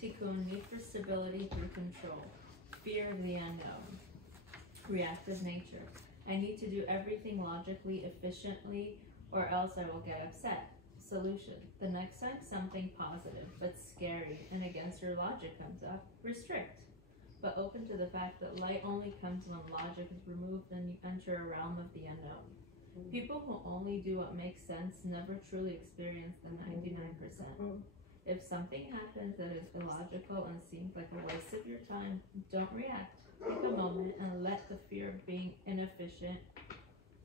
Tikkun, need for stability through control. Fear of the unknown. Reactive nature. I need to do everything logically, efficiently, or else I will get upset. Solution. The next time something positive but scary and against your logic comes up, restrict. But open to the fact that light only comes when logic is removed and you enter a realm of the unknown. People who only do what makes sense never truly experience the 99%. If something happens that is illogical and seems like a waste of your time, don't react. Take a moment and let the fear of being inefficient,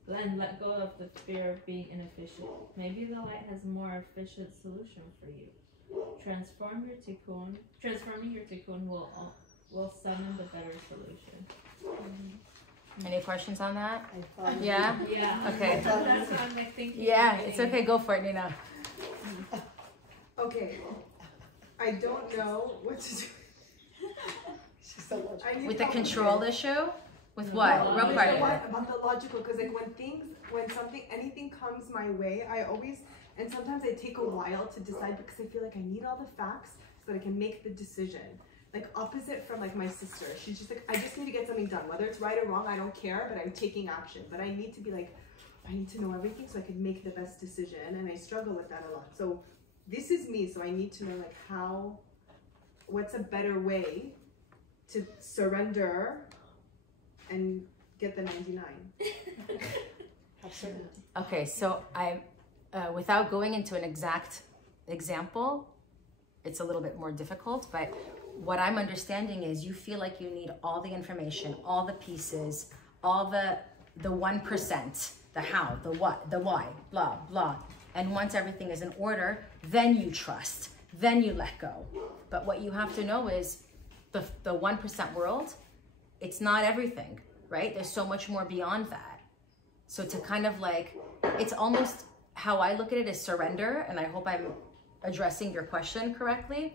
and let go of the fear of being inefficient. Maybe the light has a more efficient solution for you. Transforming your tikkun will summon the better solution. Any questions on that? Yeah. Okay. That's what I'm like thinking. Yeah, it's okay. Go for it, Nina. Okay. I don't know what to do. She's so logical. With the control issue? With what? Real quick. About the logical, because like anything comes my way, and sometimes I take a while to decide because I feel like I need all the facts so that I can make the decision. Like opposite from like my sister, she's just like, I just need to get something done. Whether it's right or wrong, I don't care, but I'm taking action. But I need to be like, I need to know everything so I can make the best decision, and I struggle with that a lot. So this is me, so I need to know like what's a better way to surrender and get the 99. Absolutely. Okay, so I, without going into an exact example, it's a little bit more difficult, but what I'm understanding is you feel like you need all the information, all the pieces, all the 1%, the how, the what, the why, blah, blah. And once everything is in order, then you trust, then you let go. But what you have to know is the 1% world, it's not everything, right? There's so much more beyond that. So to kind of like, it's almost how I look at it is surrender, and I hope I'm addressing your question correctly.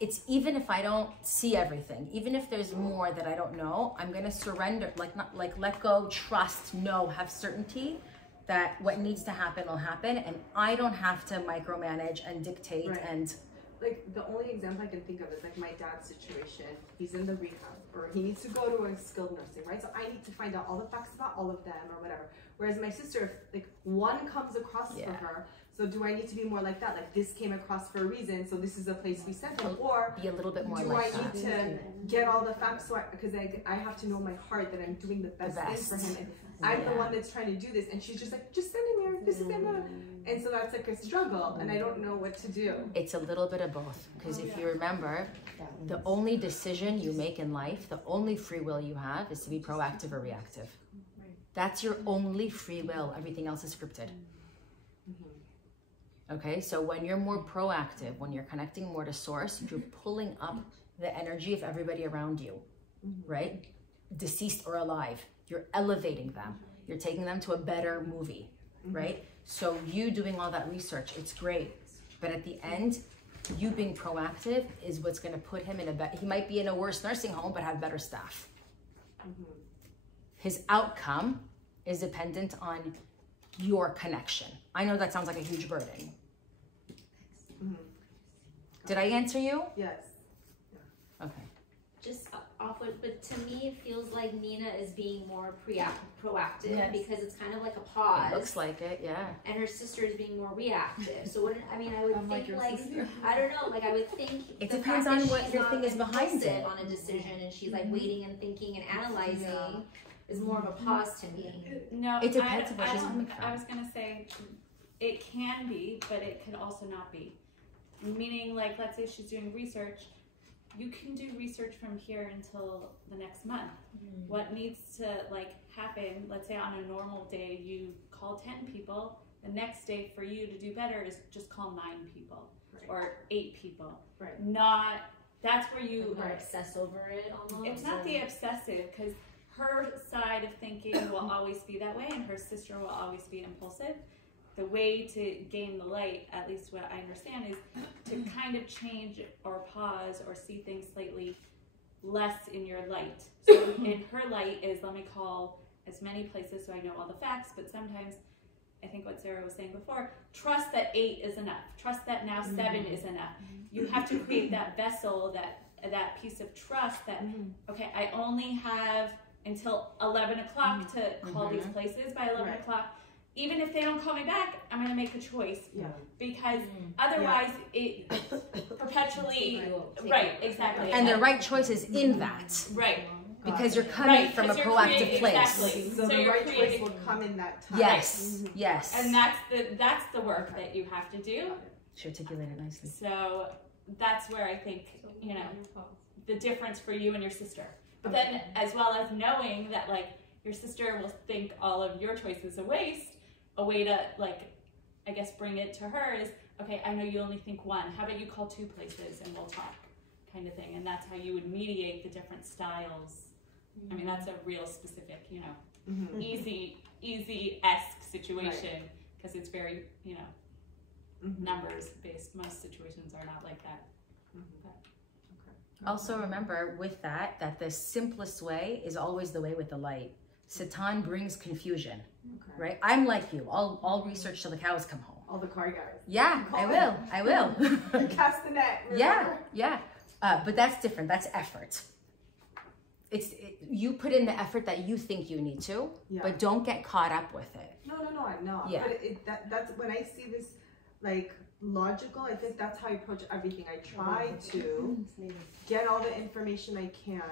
It's even if I don't see everything, even if there's more that I don't know, I'm gonna surrender, like let go, trust, know, have certainty that what needs to happen will happen, and I don't have to micromanage and dictate. Right. And like the only example I can think of is like my dad's situation. He's in the rehab, or he needs to go to a skilled nursing, right? So I need to find out all the facts about all of them or whatever. Whereas my sister, if like one comes across for her, so do I need to be more like that? Like this came across for a reason, so this is a place we sent him, or be a little bit more do like I need to get all the facts? So because I have to know in my heart that I'm doing the best thing for him, and I'm the one that's trying to do this, and she's just like, just send him here. This is gonna, and so that's like a struggle, and I don't know what to do. It's a little bit of both, because if you remember, the only decision you make in life, the only free will you have, is to be proactive or reactive. That's your only free will. Everything else is scripted. Okay, so when you're more proactive, when you're connecting more to source, you're pulling up the energy of everybody around you, right? Deceased or alive. You're elevating them. You're taking them to a better movie, right? So you doing all that research, it's great. But at the end, you being proactive is what's going to put him in a better, he might be in a worse nursing home, but have better staff. His outcome is dependent on your connection. I know that sounds like a huge burden. Did I answer you? Yes. Okay. Just but to me it feels like Nina is being more proactive because it's kind of like a pause. It looks like it, yeah. And her sister is being more reactive. So I would think like I don't know, like I would think it depends on what your thing is behind it. On a decision, and she's like waiting and thinking and analyzing is more of a pause to me. No, it depends on where she's coming from. I was gonna say it can be, but it could also not be. Meaning, like, let's say she's doing research. You can do research from here until the next month. What needs to like happen, let's say on a normal day you call 10 people, the next day for you to do better is just call 9 people or 8 people. Not, that's where you obsess over it almost. It's not the obsessive, because her side of thinking will always be that way, and her sister will always be impulsive. The way to gain the light, at least what I understand, is to kind of change or pause or see things slightly less in your light. So in her light is, let me call as many places so I know all the facts, but sometimes, I think what Sarah was saying before, trust that 8 is enough. Trust that now 7 is enough. You have to create that vessel, that piece of trust that, okay, I only have until 11 o'clock to call these places. By 11 o'clock, even if they don't call me back, I'm going to make a choice. Because otherwise it perpetually, exactly. And the right choice is in that. Right. Because you're coming from a proactive place. Exactly. So the right choice will come in that time. Yes, yes. And that's the work that you have to do. She articulated nicely. So that's where I think, you know, the difference for you and your sister. But then as well as knowing that like your sister will think all of your choices a waste, a way to like, I guess bring it to her is, okay, I know you only think one. How about you call 2 places and we'll talk, kind of thing. And that's how you would mediate the different styles. I mean, that's a real specific, you know, easy-esque situation because it's very, you know, numbers based. Most situations are not like that. Also remember with that the simplest way is always the way with the light. Satan brings confusion, right? I'm like you. I'll research till the cows come home. All the car guys. Yeah, I will. Cast the net. Yeah. But that's different. That's effort. You put in the effort that you think you need to, but don't get caught up with it. No. Yeah. But that's when I see this like logical. I think that's how I approach everything. I try to get all the information I can,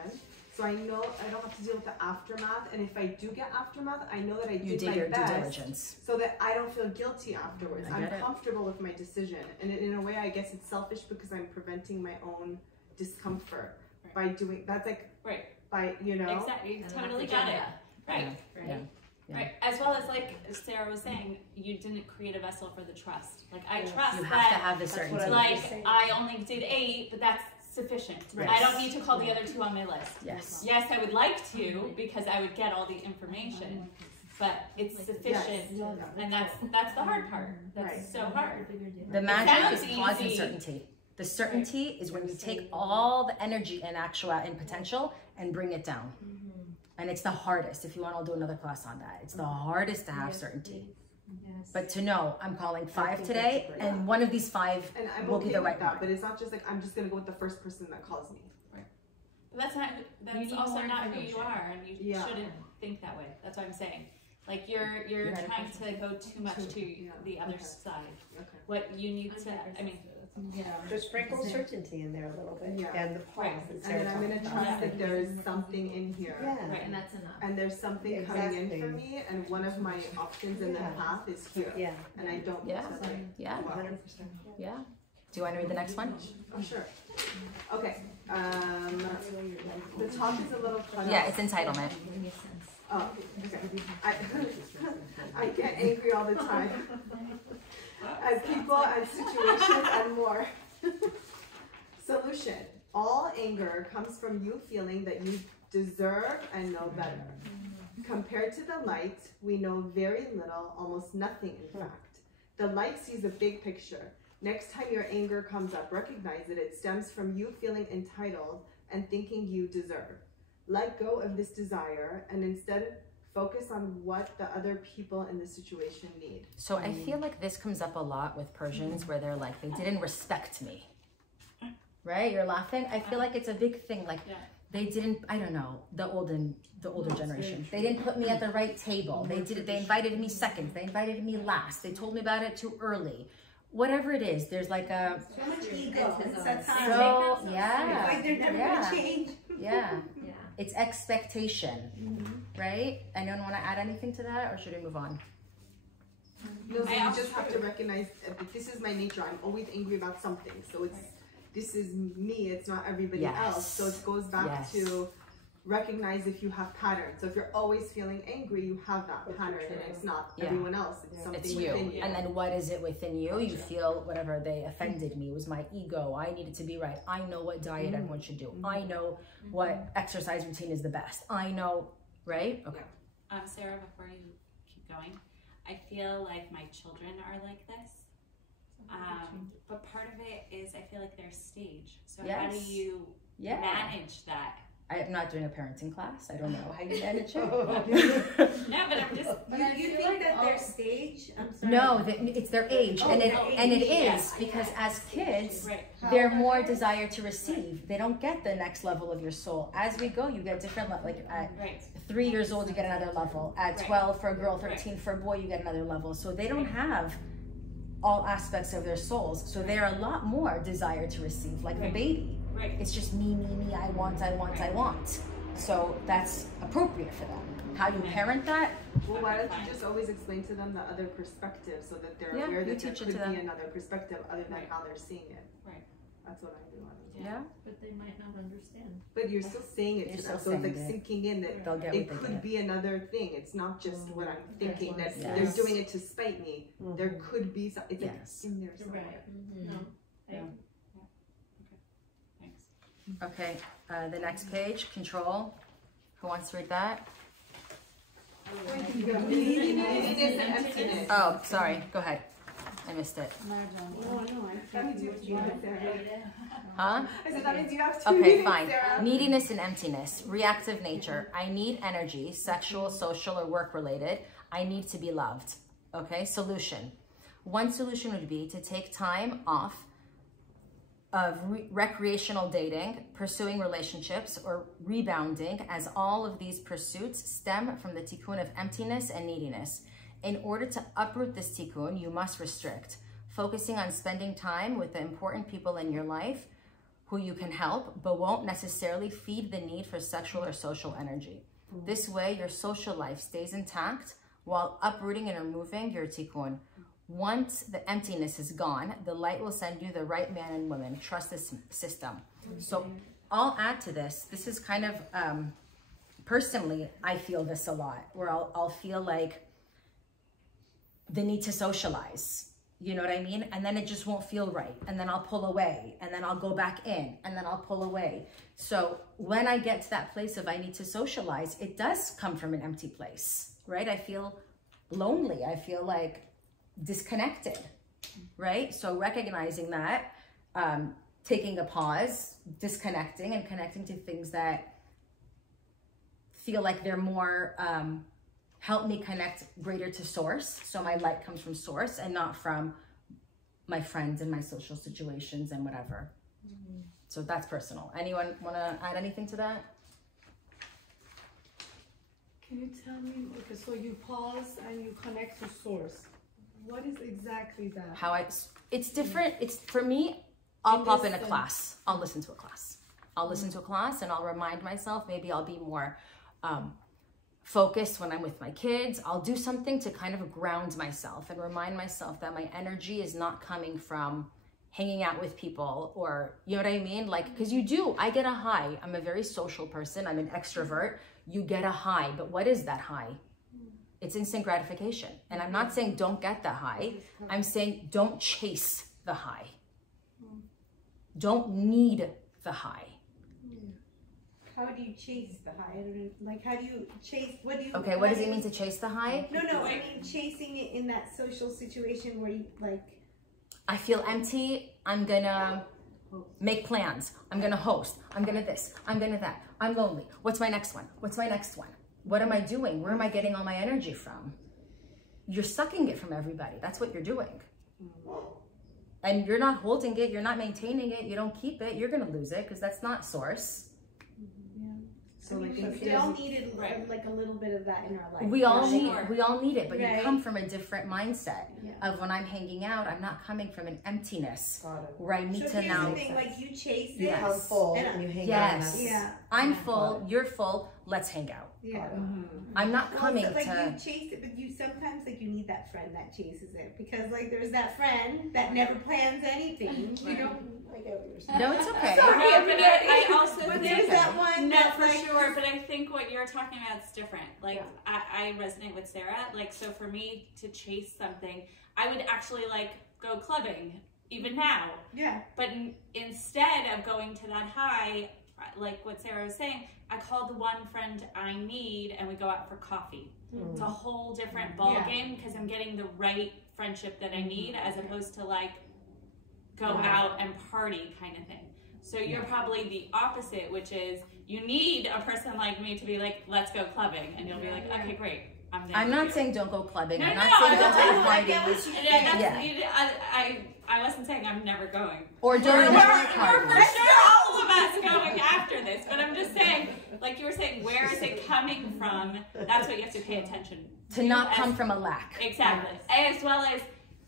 so I know I don't have to deal with the aftermath. And if I do get aftermath, I know that I did my best, due diligence, so that I don't feel guilty afterwards. I'm it. comfortable with my decision, and in a way, I guess it's selfish because I'm preventing my own discomfort by doing. That's like by Exactly, you totally got it. Right. As well as like Sarah was saying, you didn't create a vessel for the trust. Like I trust you have that. to have the certainty. Like I only did 8, but that's sufficient. I don't need to call the other 2 on my list. Yes, I would like to because I would get all the information, but it's sufficient, and that's the hard part. That's so hard. The magic is pause and certainty. The certainty is when you take all the energy and and potential and bring it down. And it's the hardest. If you want, I'll do another class on that. It's the hardest to have certainty. But to know, I'm calling 5 today, and one of these 5 will be the right one. But it's not just like I'm just gonna go with the first person that calls me. But that's also not who you are, and you shouldn't think that way. That's what I'm saying. Like you're trying to go too much to the other side. What you need to, I mean. Just sprinkle certainty in there a little bit, and the pause. And then I'm going to trust that there is something in here. And that's enough. And there's something coming in for me, and one of my options in the path is here. And I don't. 100%. Yeah. Do you want to read the next one? Oh, sure. Okay. The top is a little cut Yeah, it's entitlement. Oh, okay. I get angry all the time. At people and situations and more. Solution. All anger comes from you feeling that you deserve and know better. Compared to the light, we know very little, almost nothing in fact. The light sees a big picture. Next time your anger comes up, recognize that it stems from you feeling entitled and thinking you deserve. Let go of this desire and instead focus on what the other people in the situation need. So I feel like this comes up a lot with Persians where they're like, they didn't respect me. Right? You're laughing? I feel like it's a big thing. Like they didn't, I don't know, the older generation. They didn't put me at the right table. They invited me second. They invited me last. They told me about it too early. Whatever it is, there's like a so much ego. Like they're never gonna change. It's expectation, right? Anyone want to add anything to that, or should we move on? No, so you just have to recognize that this is my nature. I'm always angry about something. So this is me. It's not everybody else. So it goes back to recognize if you have patterns. So if you're always feeling angry, you have that pattern, and it's not everyone else. It's something within you. And then what is it within you? You feel whatever they offended me was my ego. I needed to be right. I know what diet everyone should do. I know what exercise routine is the best. I know right? Okay. Sarah, before you keep going, I feel like my children are like this. But part of it is I feel like they're stage. So how do you manage that? I'm not doing a parenting class. I don't know how you manage it. No, but I'm just. You think that their stage? I'm sorry. No, it's their age, and it is because as kids, they're more desire to receive. They don't get the next level of your soul. As we go, you get different. Like at 3 years old, you get another level. At 12 for a girl, 13 for a boy, you get another level. So they don't have all aspects of their souls. So they're a lot more desire to receive, like the baby. It's just me, I want. So that's appropriate for them. How you parent that? Well, why don't you just always explain to them the other perspective so that they're aware that there could be another perspective other than how they're seeing it. Right. That's what I do. Yeah. But they might not understand. But you're still saying it to them, so it's like sinking in that it could be another thing. It's not just what I'm thinking that they're doing it to spite me. There could be some, it's like in there somewhere. Okay, the next page, control. Who wants to read that? Neediness and emptiness. Oh, sorry. Go ahead. I missed it. Huh? I said that means you have to. Okay, fine. Neediness and emptiness. Reactive nature. I need energy, sexual, social, or work related. I need to be loved. Okay, solution. One solution would be to take time off of recreational dating, pursuing relationships, or rebounding, as all of these pursuits stem from the tikkun of emptiness and neediness. In order to uproot this tikkun, you must restrict, focusing on spending time with the important people in your life who you can help, but won't necessarily feed the need for sexual or social energy. This way, your social life stays intact while uprooting and removing your tikkun. Once the emptiness is gone, the light will send you the right man and woman. Trust this system. So I'll add to this. This is kind of, personally, I feel this a lot, where I'll feel like the need to socialize. You know what I mean? And then it just won't feel right. And then I'll pull away, and then I'll go back in, and then I'll pull away. So when I get to that place of I need to socialize, it does come from an empty place, right? I feel lonely. I feel like disconnected, right? So recognizing that, taking a pause, disconnecting and connecting to things that feel like they're more, help me connect greater to source. So my light comes from source and not from my friends and my social situations and whatever. So that's personal. Anyone want to add anything to that? Can you tell me, okay, so you pause and you connect to source. What is exactly that? It's different. It's for me, I'll pop in a class. I'll listen to a class. I'll listen to a class and I'll remind myself, maybe I'll be more focused when I'm with my kids. I'll do something to kind of ground myself and remind myself that my energy is not coming from hanging out with people, or, you know what I mean? Like, because I get a high. I'm a very social person. I'm an extrovert. You get a high, but what is that high? It's instant gratification. And I'm not saying don't get the high. I'm saying don't chase the high. Don't need the high. How do you chase the high? I don't know. Like, how do you chase? What does it mean to chase the high? No, I mean chasing it in that social situation where you, like... I feel empty. I'm gonna make plans. I'm gonna host. I'm gonna this. I'm gonna that. I'm lonely. What's my next one? What's my next one? What am I doing? Where am I getting all my energy from? You're sucking it from everybody. That's what you're doing. And you're not holding it. You're not maintaining it. You don't keep it. You're going to lose it because that's not source. So we all needed like a little bit of that in our life. We all need it, but you come from a different mindset of when I'm hanging out, I'm not coming from an emptiness where I need to now. The thing, like you chase it. Yes. I'm full and you hang out. Yes. I'm full, you're full, let's hang out. Yeah. I'm not coming to. You chase it, but you sometimes you need that friend that chases it, because there's that friend that never plans anything. You know. I get what you're saying. No, it's okay. Sorry, but I also think there's that one. No, for sure. But I think what you're talking about is different. Like I resonate with Sarah. Like, so for me to chase something, I would actually go clubbing even now. Yeah. But instead of going to that high, like what Sarah was saying, I call the one friend I need and we go out for coffee. It's a whole different ball game because I'm getting the right friendship that I need as opposed to like go out and party kind of thing. So you're probably the opposite, which is you need a person like me to be like, let's go clubbing. And you'll be like, okay, great. I'm not saying don't go clubbing. No, I'm no, not saying don't I go parties. I wasn't saying I'm never going. Or during we're parties. for sure all of us going after this. But I'm just saying, like you were saying, where is it coming from? That's what you have to pay attention to. Not come from a lack. Exactly. As well as,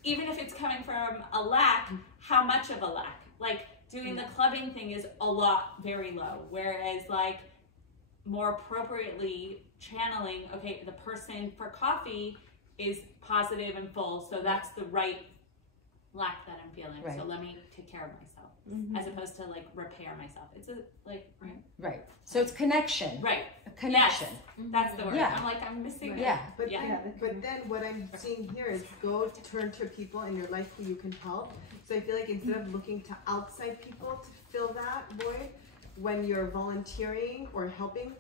even if it's coming from a lack, how much of a lack? Like, doing the clubbing thing is a lot, very low. Whereas, like, more appropriately channeling, okay, the person for coffee is positive and full, so that's the right lack that I'm feeling. Right. So let me take care of myself, as opposed to like repair myself. It's a right. So it's connection. Right. A connection. Yes, that's the word. Yeah. I'm like, I'm missing. Yeah. But then what I'm seeing here is go turn to people in your life who you can help. So I feel like instead of looking to outside people to fill that void, when you're volunteering or helping,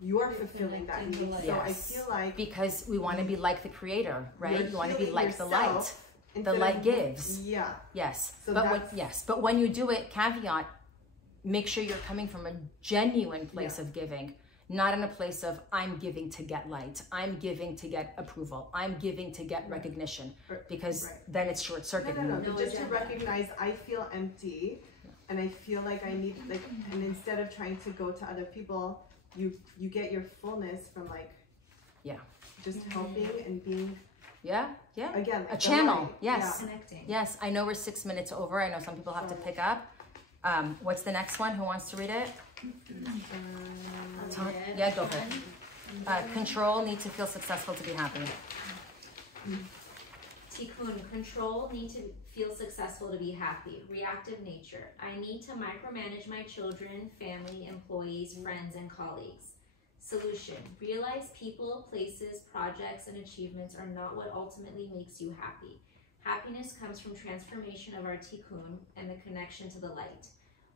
you're fulfilling that need. So I feel like because we want to be like the creator, right? You want to be like the light. The instead light of- gives. Yeah. Yes. So but that's- but when you do it, caveat, make sure you're coming from a genuine place of giving, not in a place of I'm giving to get light, I'm giving to get approval, I'm giving to get recognition, because then it's short circuiting. No, but just to recognize I feel empty and I feel like I need, like, and instead of trying to go to other people, you get your fullness from like just helping and being again a channel. Yes. Connecting. Yes, I know we're 6 minutes over. I know some people have to pick up. What's the next one? Who wants to read it? Yeah, go for it. Control, need to feel successful to be happy. Tikkun, control, need to feel successful to be happy. Reactive nature, I need to micromanage my children, family, employees, friends, and colleagues. Solution, realize people, places, projects, and achievements are not what ultimately makes you happy. Happiness comes from transformation of our tikkun and the connection to the light.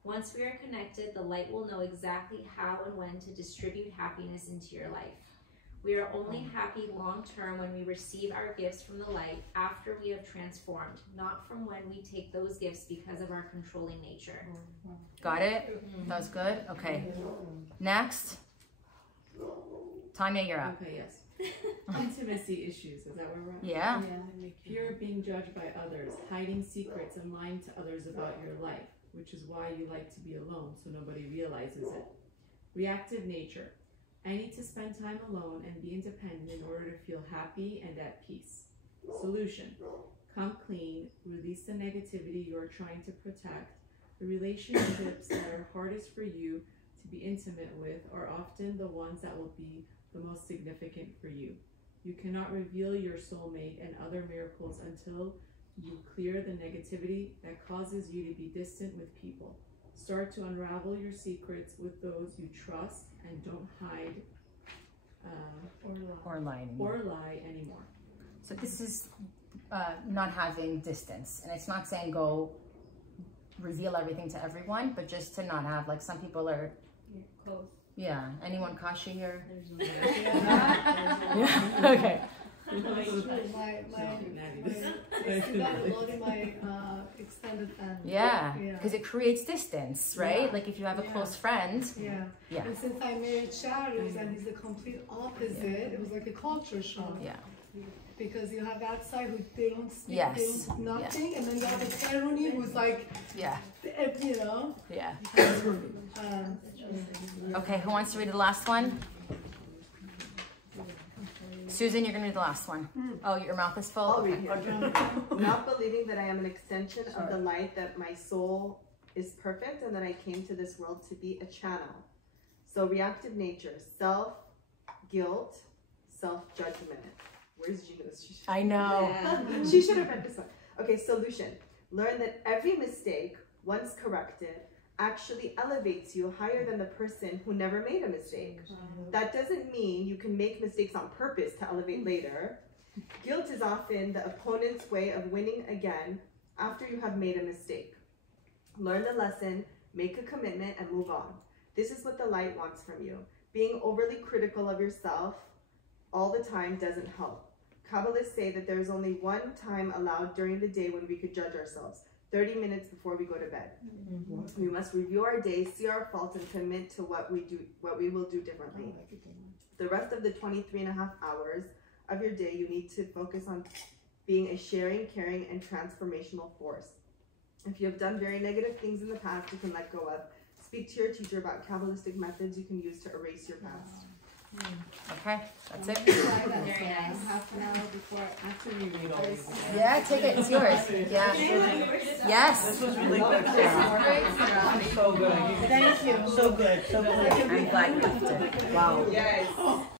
Once we are connected, the light will know exactly how and when to distribute happiness into your life. We are only happy long term when we receive our gifts from the light after we have transformed, not from when we take those gifts because of our controlling nature. Got it? That was good? Okay. Next. Tanya, you're up. Okay, yes. Intimacy issues, is that where we're at? Yeah. Fear of being judged by others, hiding secrets and lying to others about your life, which is why you like to be alone so nobody realizes it. Reactive nature. I need to spend time alone and be independent in order to feel happy and at peace. Solution. Come clean, release the negativity you are trying to protect. The relationships that are hardest for you to be intimate with are often the ones that will be the most significant for you. You cannot reveal your soulmate and other miracles until you clear the negativity that causes you to be distant with people. Start to unravel your secrets with those you trust and don't hide or lie anymore. So this is not having distance, and it's not saying go reveal everything to everyone, but just to not have, like, some people are close. Yeah. Anyone Kasha here? Yeah. Okay. I see that a lot in my extended family. Yeah, because it creates distance, right? Like if you have a close friend. Yeah. And since I married Shadows and he's the complete opposite, it was like a culture shock. Yeah. Because you have that side who they don't speak, yes. they don't nothing, and then you have the Peruni who's like, you know. Yeah. Okay, who wants to read the last one? Susan, you're going to read the last one. Oh, your mouth is full? I'll read it. Not believing that I am an extension of the light, that my soul is perfect, and that I came to this world to be a channel. So reactive nature, self-guilt, self-judgment. Where's Gina's? I know. Yeah. She should have read this one. Okay, solution. Learn that every mistake, once corrected, actually elevates you higher than the person who never made a mistake. That doesn't mean you can make mistakes on purpose to elevate later. Guilt is often the opponent's way of winning again after you have made a mistake. Learn the lesson, make a commitment, and move on. This is what the light wants from you. Being overly critical of yourself all the time doesn't help. Kabbalists say that there is only one time allowed during the day when we could judge ourselves, 30 minutes before we go to bed. We must review our day, see our faults, and commit to what we will do differently. The rest of the 23.5 hours of your day, you need to focus on being a sharing, caring, and transformational force. If you have done very negative things in the past, you can let go of. Speak to your teacher about Kabbalistic methods you can use to erase your past. Okay, that's it. Very nice. Half an hour before, after we read this. Yeah, take it. It's yours. Yeah. Yes. This was really good. So good. Thank you. So good. So good. I'm glad you left it. Wow. Yes.